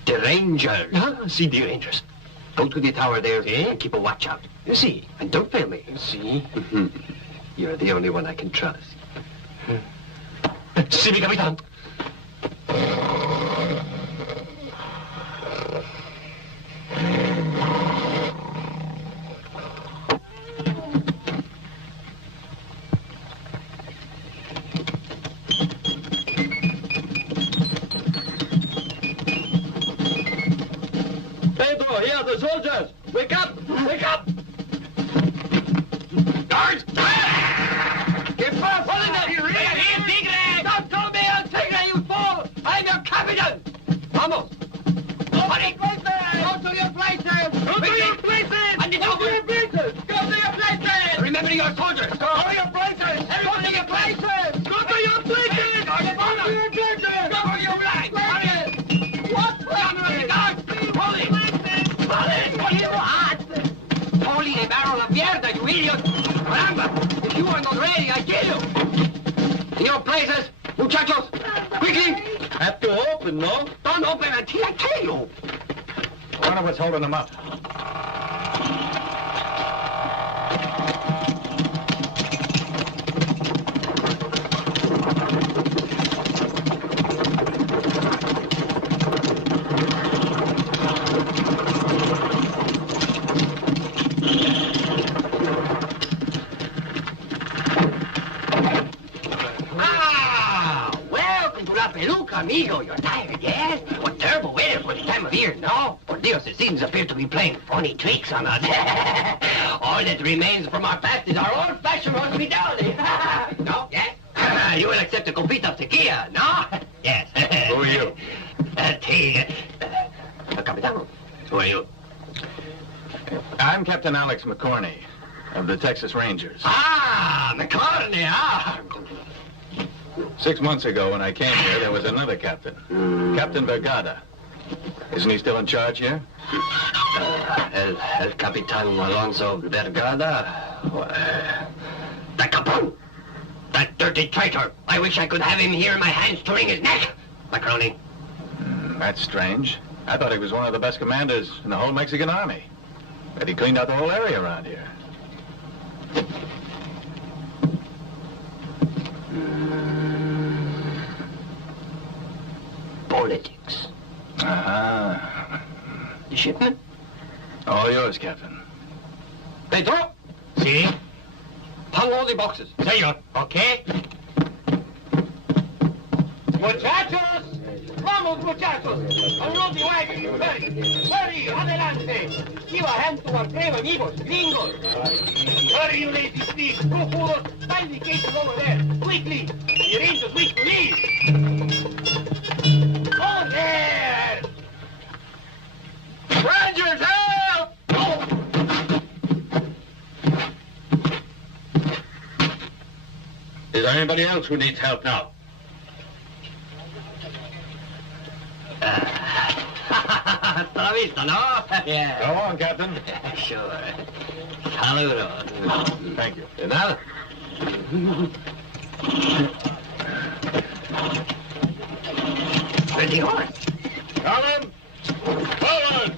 The Rangers. Ah, see the Rangers. Go to the tower there and keep a watch out. You see, And don't fail me. see. You're the only one I can trust. See me, Capitan. Pedro, here, the soldiers! Wake up! Wake up! Guards! Get fast! Hold it up! Tigre! Don't call me El Tigre, you fool! I'm your captain! Vamos! Hurry! Go to your places! Go to your places! And go to your places! Go to your places! Remember your soldiers! Go to your places! Everyone to your places! Go to your places! Go to your places! Go to your places! What? Guards! Holy! Holy! Holy a barrel of mierda, you idiot! Caramba! If you are not ready, I kill you! In your places, muchachos! Quickly! Have to open, no? Don't open until I kill you! One of us holding them up. Amigo, you're tired, yes? What terrible weather for the time of year, no? Por Dios, the seasons appear to be playing funny tricks on us. All that remains from our past is our old-fashioned hospitality. No? Yes? You will accept a copita of tequila, no? Yes. Who are you? Capitano, who are you? I'm Captain Alex McCorney of the Texas Rangers. Ah, McCartney, ah. 6 months ago when I came here, there was another captain. Captain Vergada. Isn't he still in charge here? El Capitan Alonso Vergada. That Capone! That dirty traitor! I wish I could have him here in my hands to wring his neck! Macaroni. That's strange. I thought he was one of the best commanders in the whole Mexican army. That he cleaned out the whole area around here. Politics. Uh-huh. The shipment? All yours, Captain. Pedro? Si? Hung all the boxes. Senor. Okay. Muchachos! Vamos, muchachos. Unload the wagon. Hurry. Hurry. Adelante. Give a hand to our brave amigos, gringos. Hurry, you lazy thieves. Go forward. Find the cases over there. Quickly. The Rangers wish to leave. Over there. Rangers, help! Oh. Is there anybody else who needs help now? Hasta la vista, no? Yeah. Go on, Captain. Sure. Saludos. Thank you. De nada. Where's the horn? Colin! Forward!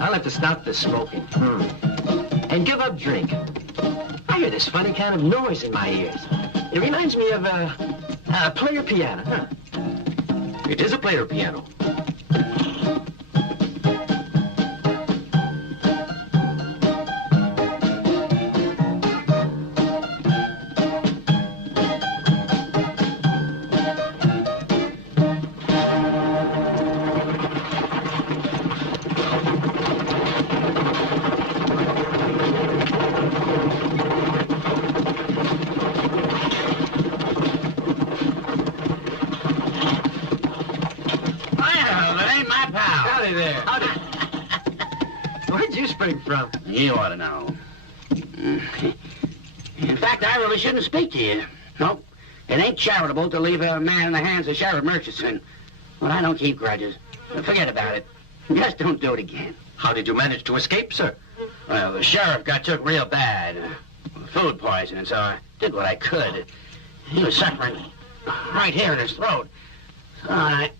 I'll have to stop the smoking. And give up drink. I hear this funny kind of noise in my ears. It reminds me of a player piano, huh? It is a player piano. Where'd you spring from? You ought to know. In fact, I really shouldn't speak to you. Nope. It ain't charitable to leave a man in the hands of Sheriff Murchison. But I don't keep grudges. Forget about it. Just don't do it again. How did you manage to escape, sir? Well, the sheriff got took real bad. Food poisoning, so I did what I could. He was suffering right here in his throat. So I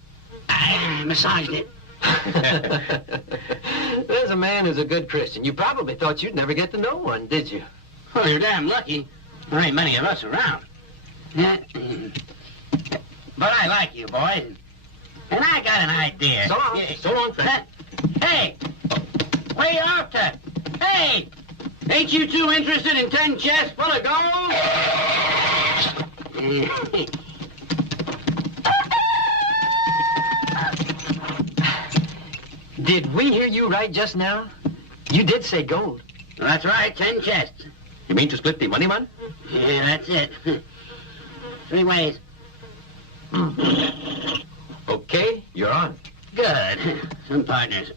massaged it. There's a man who's a good Christian. You probably thought you'd never get to know one, did you? Well, you're damn lucky. There ain't many of us around. But I like you, boys. And I got an idea. So long, friend. Hey! Where you off to? Hey! Ain't you two interested in 10 chests full of gold? Did we hear you right just now? You did say gold. That's right, 10 chests. You mean to split the money, man? Yeah, that's it. 3 ways. Okay, you're on. Good. Some partners.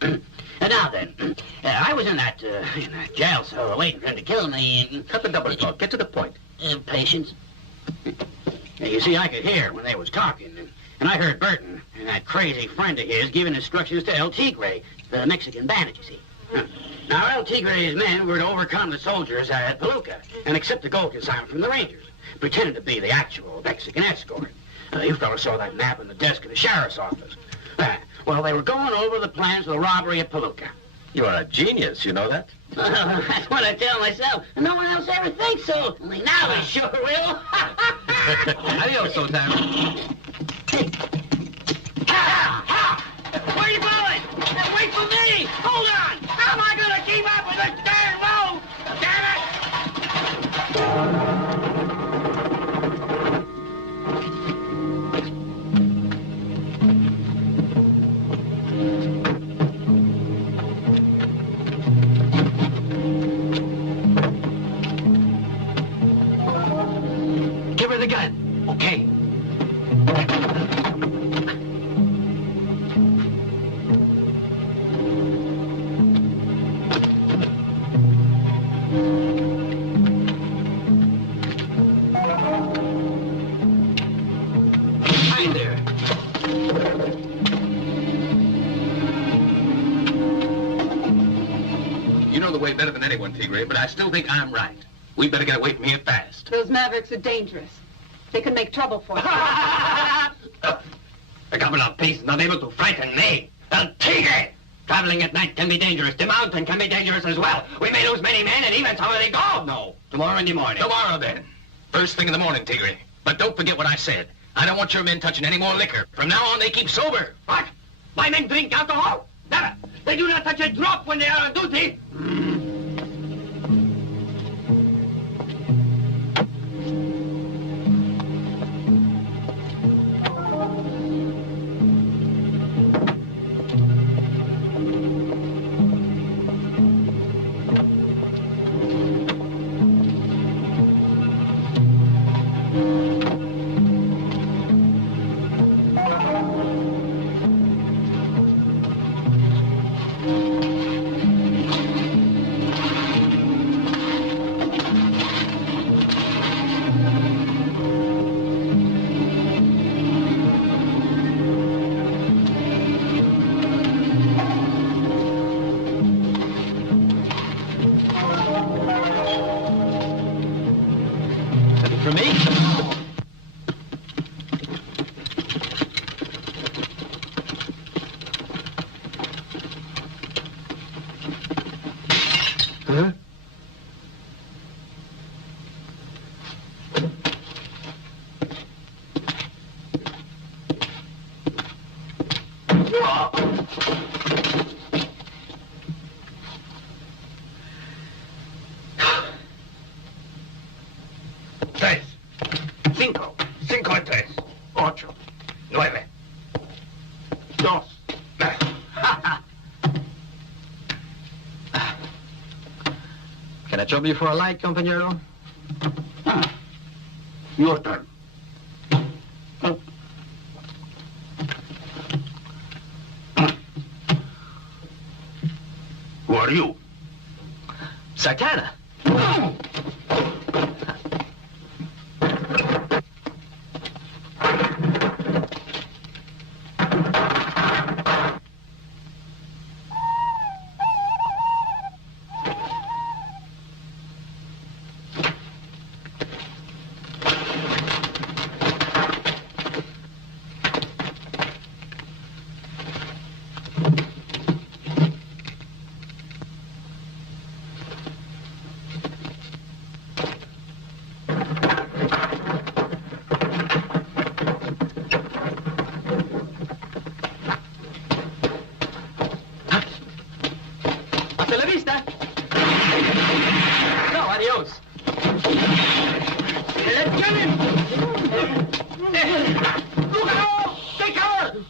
Now then, I was in that jail cell waiting for him to kill me. Cut the double talk. Get to the point. Patience. You see, I could hear when they was talking, and I heard Burton and that crazy friend of his giving instructions to El Tigre, the Mexican bandit, you see. Now, El Tigre's men were to overcome the soldiers at Palooka and accept the gold consignment from the Rangers, pretending to be the actual Mexican escort. You fellas saw that map in the desk of the sheriff's office. Well, they were going over the plans for the robbery at Palooka. You are a genius, you know that? That's what I tell myself. No one else ever thinks so. Only now they sure will. Adios, Sultan. Hey. Ha! Where are you going? Wait for me! Hold on! How am I going to keep up with this darn road? Damn it! Give her the gun. Okay. Hi there. way better than anyone, Tigre, but I still think I'm right. We better get away from here fast. Those Mavericks are dangerous. They could make trouble for us. A couple of peace not able to frighten me. El Tigre! Traveling at night can be dangerous. The mountain can be dangerous as well. We may lose many men and even some of the gold. No, tomorrow in the morning. Tomorrow, then. First thing in the morning, Tigre. But don't forget what I said. I don't want your men touching any more liquor. From now on, they keep sober. What? My men drink alcohol? Never. They do not touch a drop when they are on duty. For me? Huh? Tres. Cinco. Cinco y tres. Ocho. Nueve. Dos. Can I trouble you for a light, compañero? Your turn. Who are you? Sartana. Hasta la vista. No, adios. Look out! Take cover!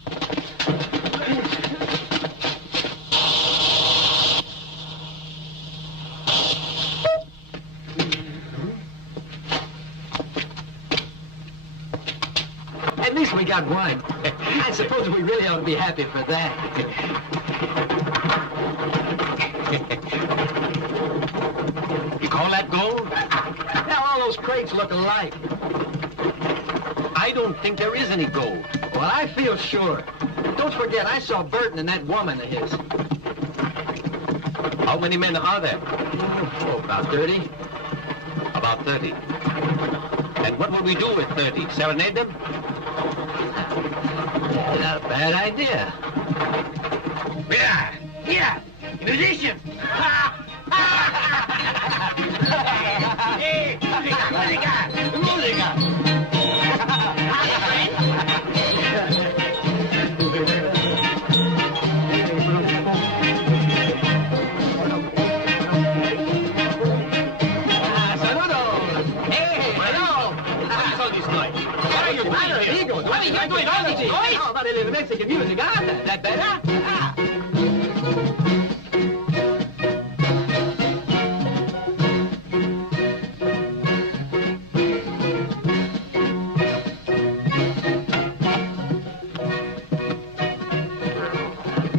At least we got wine. I suppose we really ought to be happy for that. You call that gold? Now, all those crates look alike. I don't think there is any gold. Well, I feel sure. Don't forget, I saw Burton and that woman of his. How many men are there? Oh, about 30. About 30. And what will we do with 30? Serenade them? Not a bad idea. Mira! Mira! Musicians! Hey, música! Música! Música! Saludos! Hey, hello! What is all this noise? What are you doing here? What are you doing all this noise? How about a little Mexican music, huh? That better? Ah.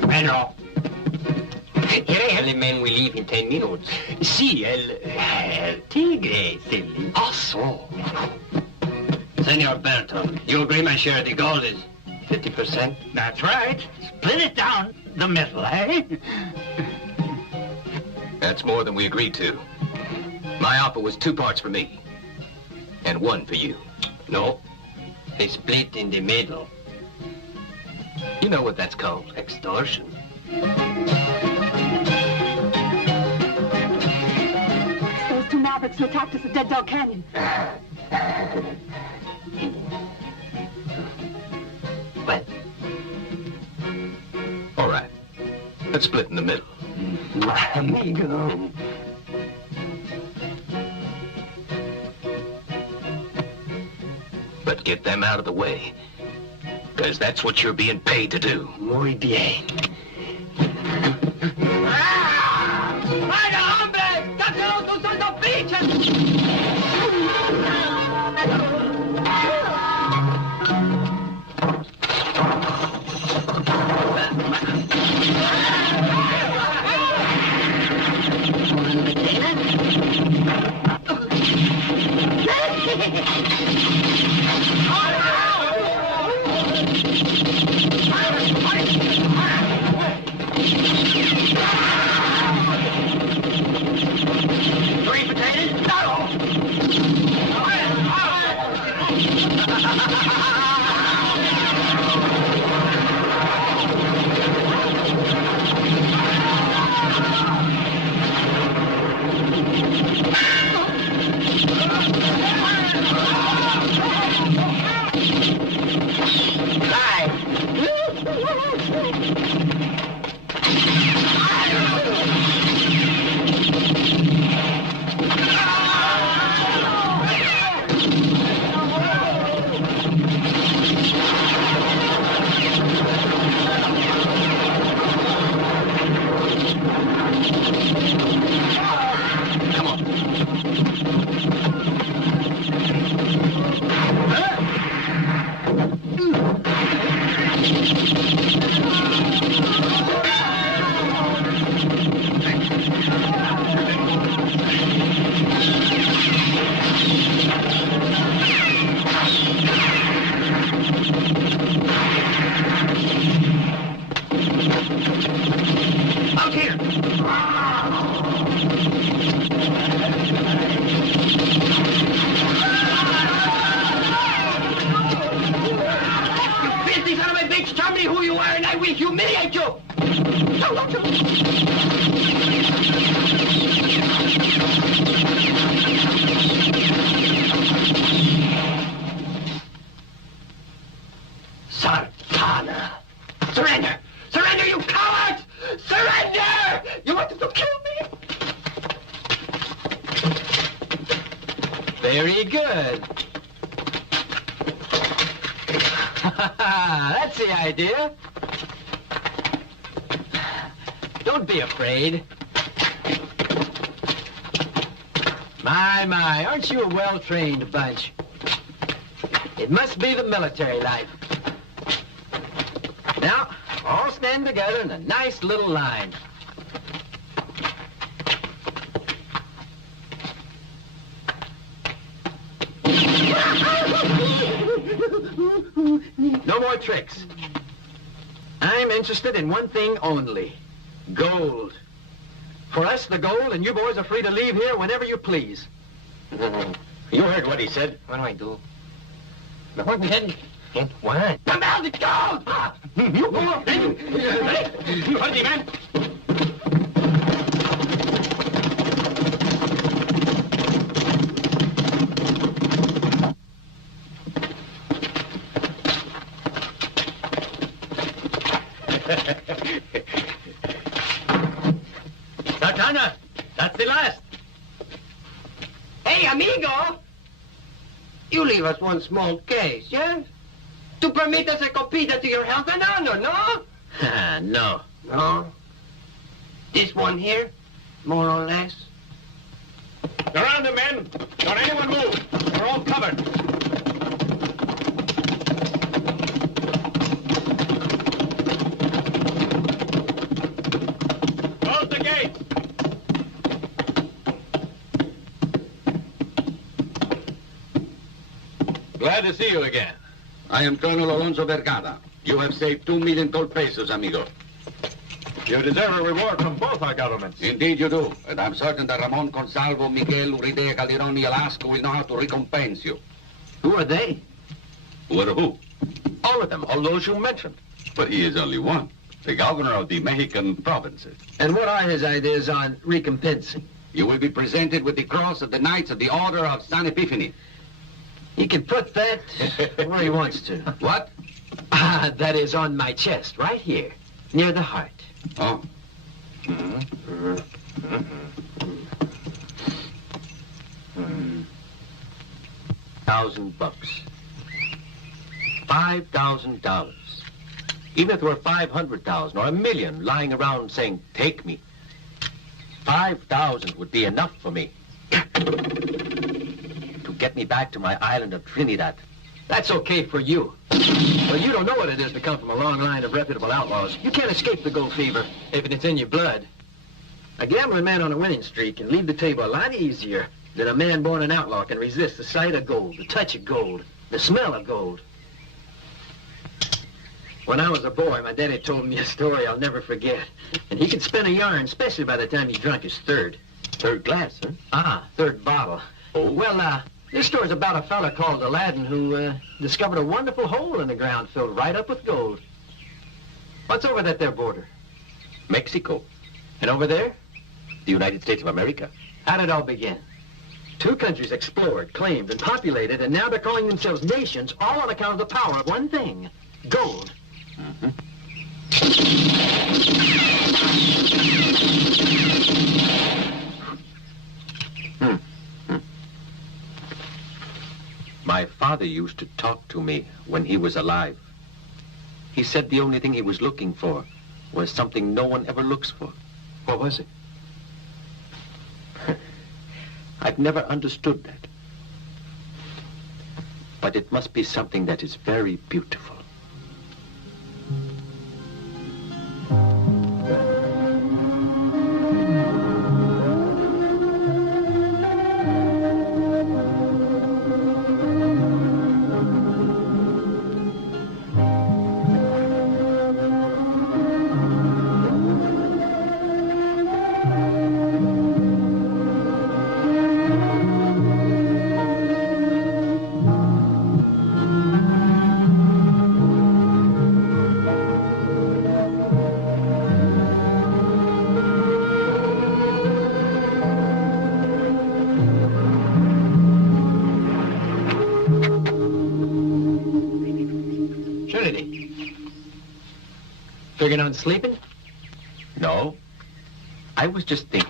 Bueno. El men will leave in 10 minutes. Sí, el tigre, silly. Ah, so. Senor Berton, you agree my share of the gold is 50%? That's right. Split it down the middle, eh? That's more than we agreed to. My offer was 2 parts for me, and 1 for you. No. They split in the middle. You know what that's called? Extortion. Those 2 Mavericks who attacked us at Dead Dog Canyon. Well. All right. Let's split in the middle. My amigo. But get them out of the way, because that's what you're being paid to do. Muy bien. ¡Vaya, hombre! ¡Cáselos, ¡tú son dos pinches! Three potatoes? Out here! You filthy son of a bitch! Tell me who you are and I will humiliate you! Sartana! Surrender! Surrender, you cowards! Surrender! You wanted to kill me? Very good. That's the idea. Don't be afraid. My, aren't you a well-trained bunch? It must be the military life. Now, all stand together in a nice little line. No more tricks. I'm interested in one thing only. Gold. For us, the gold, and you boys are free to leave here whenever you please. You heard what he said. What do I do? No, go ahead. Get one. Come out, it's gold! You go up. You heard me, man? Sartana, that's the last. Hey, amigo! You leave us one small case, yes? To permit us to compete to your health and honor, no? No. No? This one here, more or less? Around the men! Don't anyone move! We're all covered. Close the gates! Glad to see you again. I am Colonel Alonso Vergara. You have saved 2 million gold pesos, amigo. You deserve a reward from both our governments. Indeed you do. And I'm certain that Ramon Consalvo, Miguel Uridea Calderon, y Alaska will know how to recompense you. Who are they? Who are who? All of them, all those you mentioned. But he is only one. The governor of the Mexican provinces. And what are his ideas on recompensing? You will be presented with the cross of the Knights of the Order of San Epiphany. He can put that where he wants to. What? That is on my chest, right here, near the heart. Oh. $1,000. $5,000. Even if there were 500,000 or 1,000,000 lying around saying, take me, 5,000 would be enough for me to get me back to my island of Trinidad. That's okay for you. Well, you don't know what it is to come from a long line of reputable outlaws. You can't escape the gold fever if it's in your blood. A gambling man on a winning streak can leave the table a lot easier than a man born an outlaw can resist the sight of gold, the touch of gold, the smell of gold. When I was a boy, my daddy told me a story I'll never forget. And he could spin a yarn, especially by the time he drunk his third. Third glass, huh? Third bottle. Oh. Well, this story's about a fella called Aladdin who discovered a wonderful hole in the ground filled right up with gold. What's over that there border? Mexico. And over there? The United States of America. How did it all begin? Two countries explored, claimed, and populated, and now they're calling themselves nations, all on account of the power of one thing, gold. My father used to talk to me when he was alive. He said the only thing he was looking for was something no one ever looks for. What was it? I've never understood that. But it must be something that is very beautiful. Figuring on sleeping? No. I was just thinking.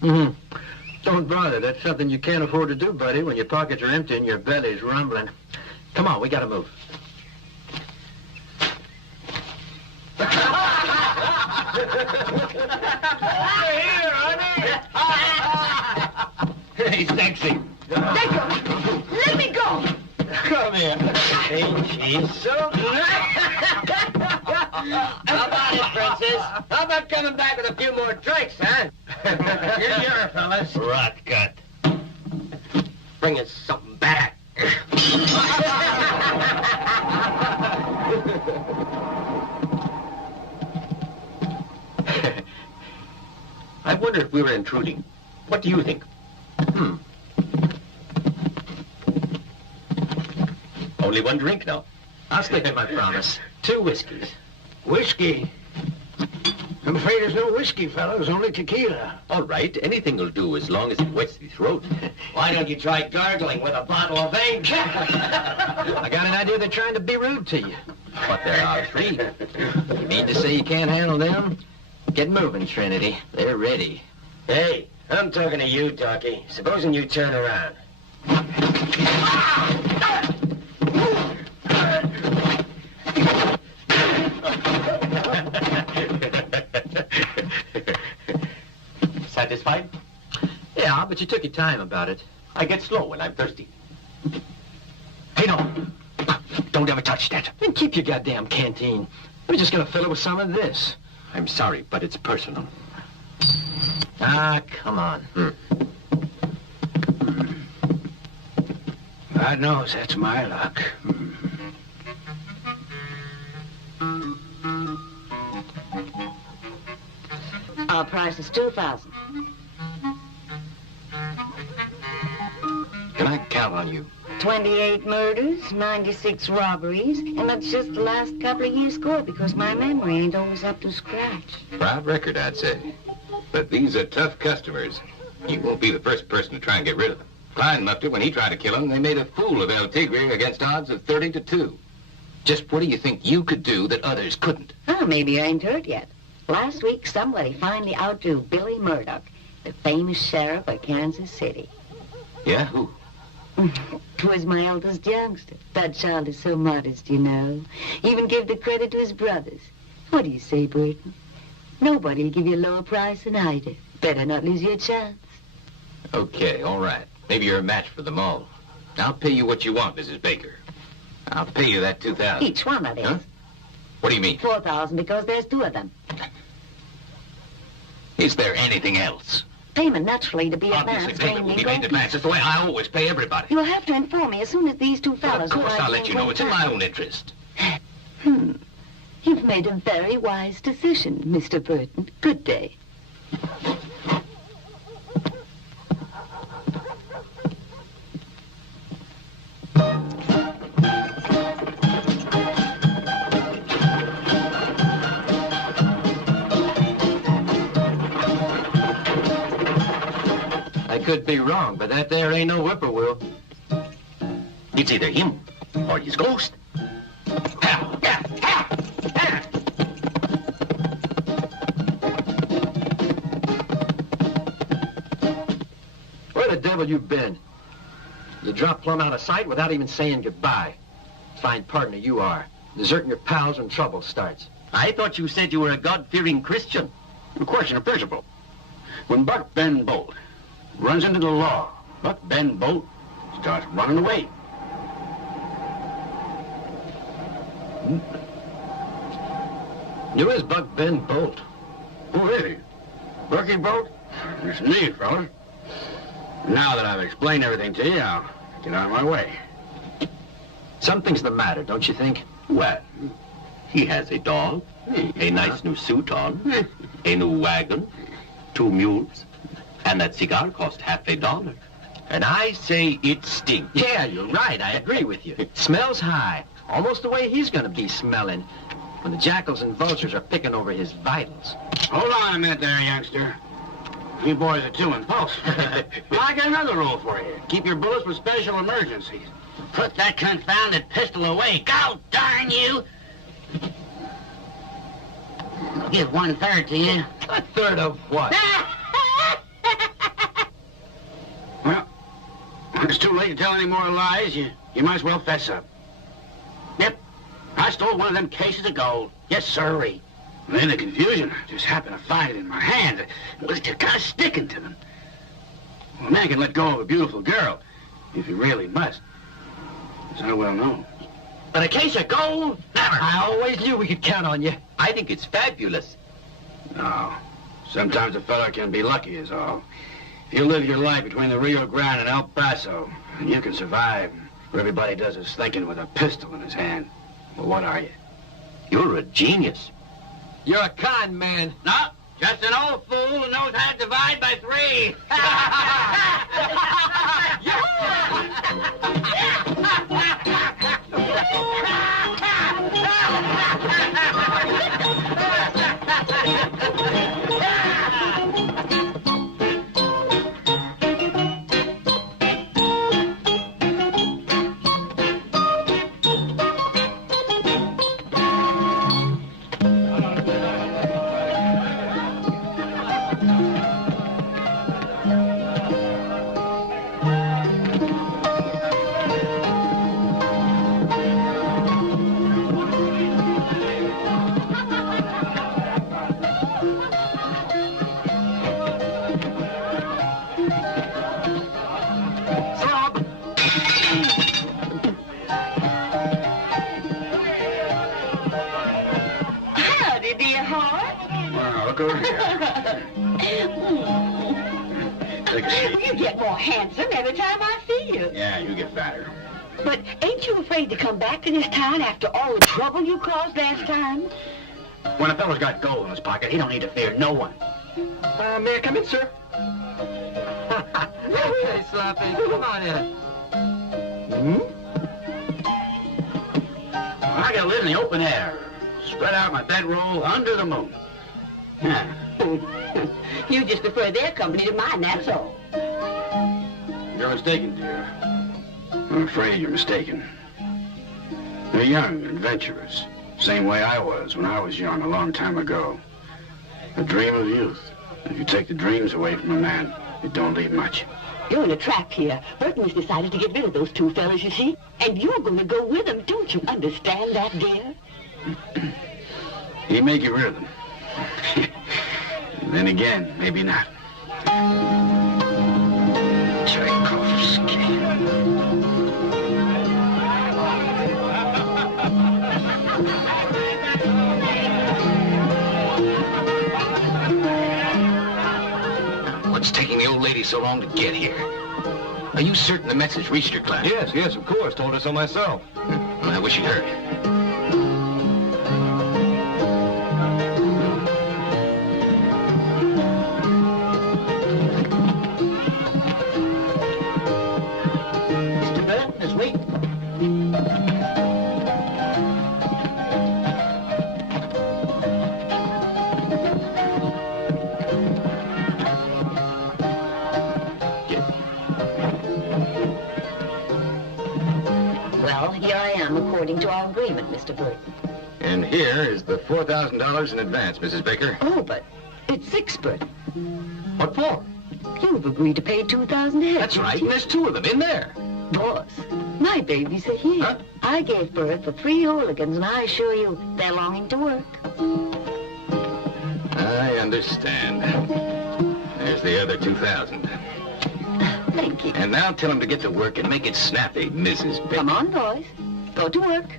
Don't bother. That's something you can't afford to do, buddy, when your pockets are empty and your belly's rumbling. Come on, we gotta move. Here, honey! Hey, sexy. Let go! Let me go! Come here. Ain't she so How about it, Princess? How about coming back with a few more drinks, huh? Here you are, fellas. Rot gut. Bring us something back. I wonder if we were intruding. What do you think? Only one drink now. I'll stick to my promise. 2 whiskeys. Whiskey? I'm afraid there's no whiskey, fellas, only tequila. All right, anything will do as long as it wets the throat. Why don't you try gargling with a bottle of ink? I got an idea they're trying to be rude to you. But there are 3. You mean to say you can't handle them? Get moving, Trinity. They're ready. Hey, I'm talking to you, Darky. Supposing you turn around. Satisfied? Yeah, but you took your time about it. I get slow when I'm thirsty. Hey, no. Don't ever touch that. Then keep your goddamn canteen. We're just gonna fill it with some of this. I'm sorry, but it's personal. Ah, come on. God knows that's my luck. our price is $2,000. Can I count on you? 28 murders, 96 robberies, and that's just the last couple of years' score because my memory ain't always up to scratch. Proud record, I'd say. But these are tough customers. You won't be the first person to try and get rid of them. Klein muffed it when he tried to kill him. They made a fool of El Tigre against odds of 30-2. Just what do you think you could do that others couldn't? Oh, maybe I ain't heard yet. Last week, somebody finally outdrew Billy Murdoch, the famous sheriff of Kansas City. Yeah, who? 'Twas my eldest youngster. That child is so modest, you know. Even gave the credit to his brothers. What do you say, Burton? Nobody'll give you a lower price than I do. Better not lose your chance. Okay, all right. Maybe you're a match for them all. I'll pay you what you want, Mrs. Baker. I'll pay you that $2,000. Each one of these. Huh? What do you mean? $4,000 because there's two of them. Is there anything else? Payment naturally to be Obviously, advanced. payment will be made in advance. That's the way I always pay everybody. You'll have to inform me as soon as these two Well, fellows... of course I'll let you know. It's in my own interest. You've made a very wise decision, Mr. Burton. Good day. I could be wrong, but that there ain't no whippoorwill. It's either him or his ghost. Where the devil you been? You dropped plumb out of sight without even saying goodbye. Fine partner you are. Deserting your pals when trouble starts. I thought you said you were a God-fearing Christian. A question of principle. When Buck Ben Bolt runs into the law, Buck Ben Bolt starts running away. You is Buck Ben Bolt. Who is he? Bucky Bolt? It's me, fellas. Now that I've explained everything to you, I'll get out of my way. Something's the matter, don't you think? Well, he has a dog, a nice new suit on, a new wagon, 2 mules, and that cigar cost $50. And I say it stinks. Yeah, you're right. I agree with you. Smells high. Almost the way he's gonna be smelling when the jackals and vultures are picking over his vitals. Hold on a minute there, youngster. You boys are too impulsive. I got another rule for you. Keep your bullets for special emergencies. Put that confounded pistol away. God darn you! I'll give 1/3 to you. 1/3 of what? Well, when it's too late to tell any more lies, you might as well fess up. Yep, I stole one of them cases of gold. Yes, sirree. And in the confusion, I just happened to find it in my hand. It was just kind of sticking to them. Well, a man can let go of a beautiful girl if he really must. As I well know. But a case of gold? Never. I always knew we could count on you. I think it's fabulous. No. Sometimes a fella can be lucky is all. If you live your life between the Rio Grande and El Paso, you can survive where everybody does his thinking with a pistol in his hand. Well, what are you? You're a genius. You're a con man. No, just an old fool who knows how to divide by 3. Howdy, dear heart. Well, look over here. Take a seat. You get more handsome every time I see you. Yeah, you get fatter. But ain't you afraid to come back to this town after all the trouble you caused last time? When a fella's got gold in his pocket, he don't need to fear no one. May I come in, sir? Okay, Sloppy, come on in. I gotta live in the open air. Spread out my bedroll under the moon. You just prefer their company to mine, that's all. You're mistaken, dear. I'm afraid you're mistaken. They're young, adventurous. Same way I was when I was young a long time ago. The dream of youth. If you take the dreams away from a man, it don't leave much. You're in a trap here. Burton has decided to get rid of those two fellas, you see. And you're going to go with them. Don't you understand that, dear? He'd make you rid of them. Then again, maybe not. Tchaikovsky. What's taking the old lady so long to get here? Are you certain the message reached her, Clark? Yes, of course. Told her so myself. Well, I wish you'd heard. Mr. Burton is waiting. Well, here I am, according to our agreement, Mr. Burton. And here is the $4,000 in advance, Mrs. Baker. Oh, but it's six, Burton. What for? You've agreed to pay $2,000 ahead. That's right, and there's two of them in there. Boss, my babies are here. Huh? I gave birth for 3 hooligans, and I assure you, they're longing to work. I understand. There's the other 2,000. Thank you. And now tell him to get to work and make it snappy, Mrs. Baker. Come on, boys. Go to work.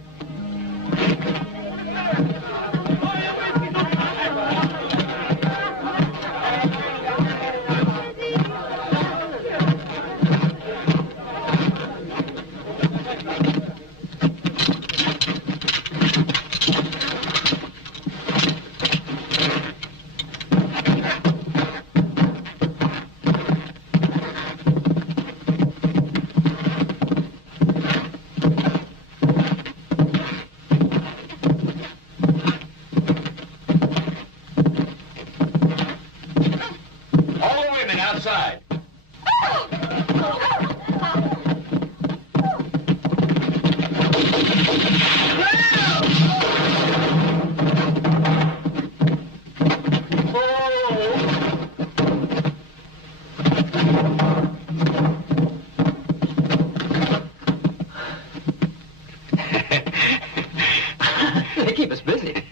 They keep us busy.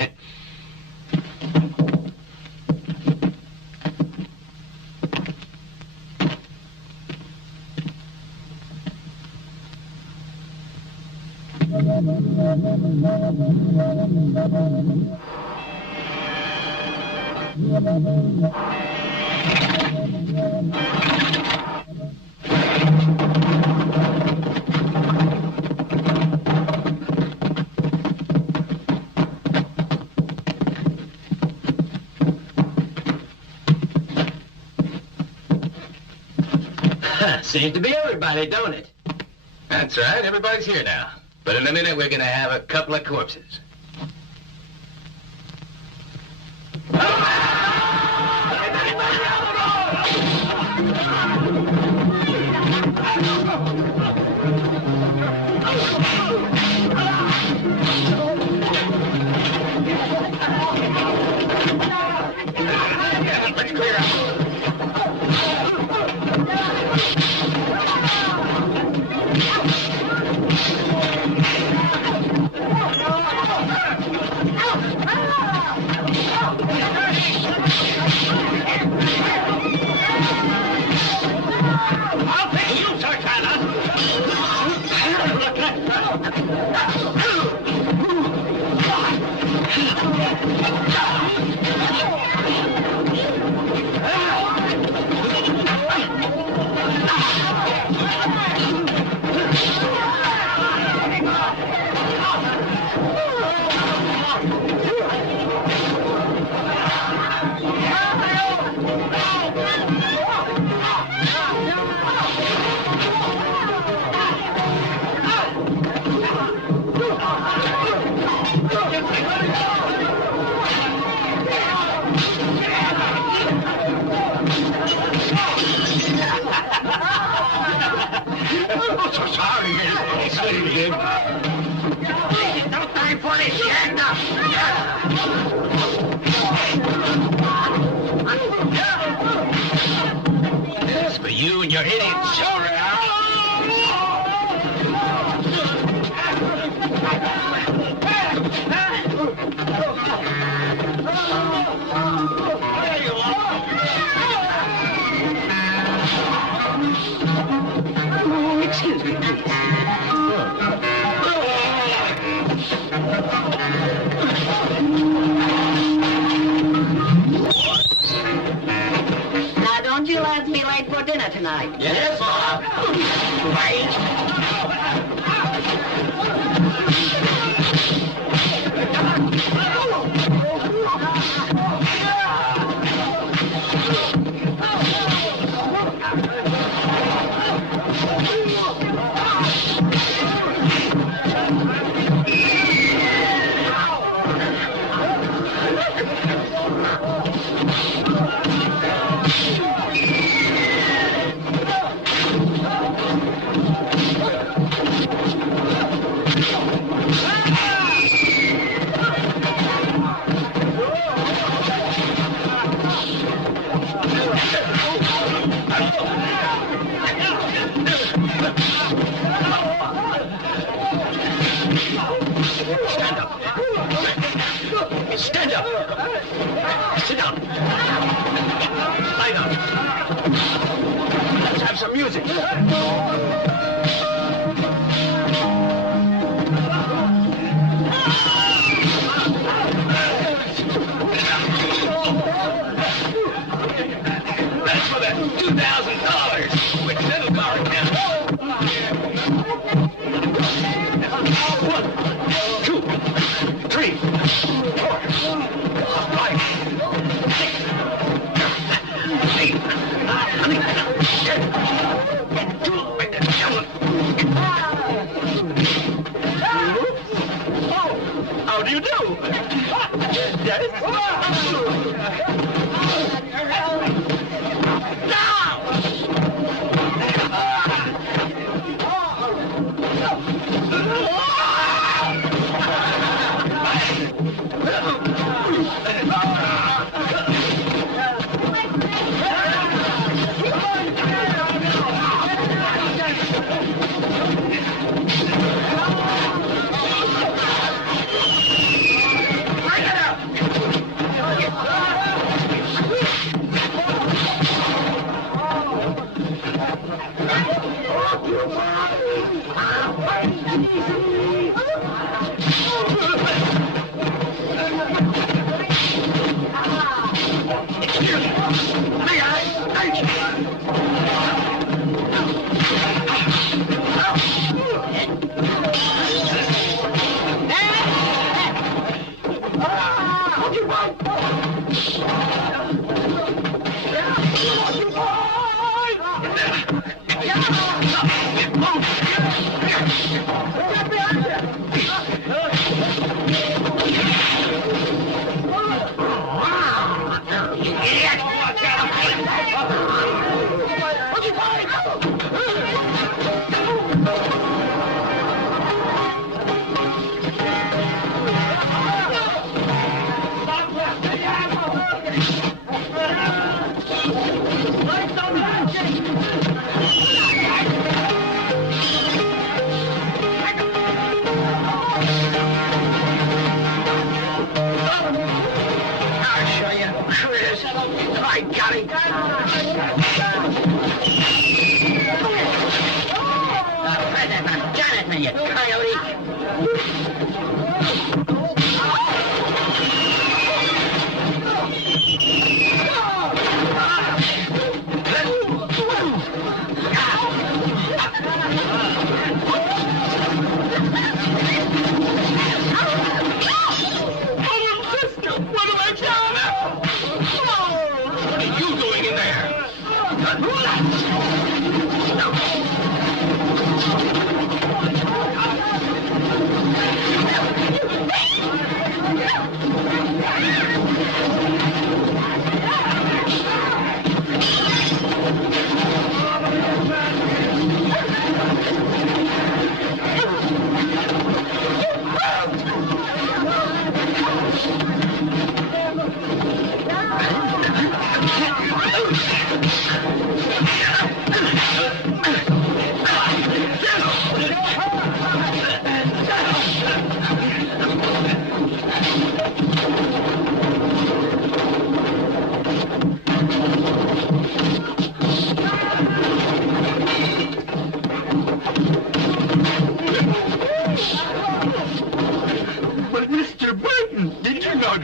Seems to be everybody, don't it? That's right, everybody's here now. But in a minute, we're gonna have a couple of corpses. Let's clear out. I'll take you, Sartana! sorry, Miss. No time for this shit now. This is for you and your idiot children. Excuse me, please. Now, don't you lads be late for dinner tonight. Yes, Bob. Stand up. Sit down. Lie down. Let's have some music. That's for that $2,000 which little car account. 1, 2, 3, 4, 5, 6, 8, 9, 10, 2, how do you do? Yes? You coyote! Hey!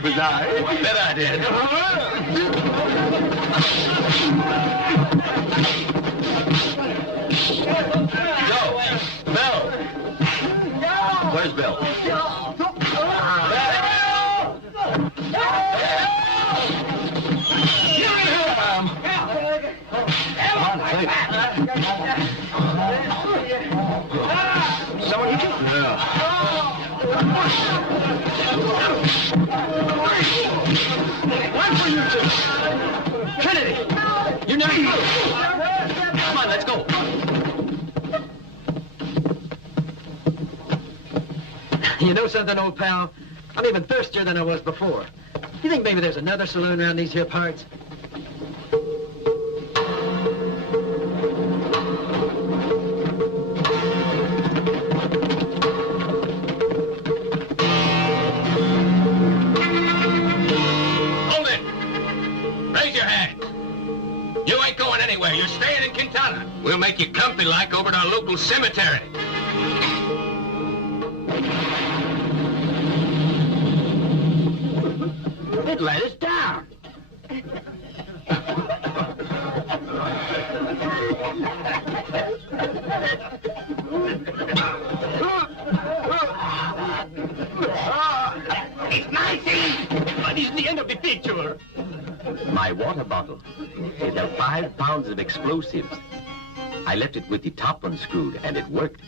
was I. Bet I did. Joe! Bill! Where's Bill? Someone hit you? Yeah. One for you two. Trinity, you're not through. Come on, let's go. You know something, old pal? I'm even thirstier than I was before. You think maybe there's another saloon around these here parts? Hold it! Raise your hand. You ain't going anywhere. You're staying in Quintana. We'll make you comfy like over at our local cemetery. It let us down. It's my thing, but it's the end of the picture. My water bottle. It held 5 pounds of explosives. I left it with the top unscrewed, and it worked.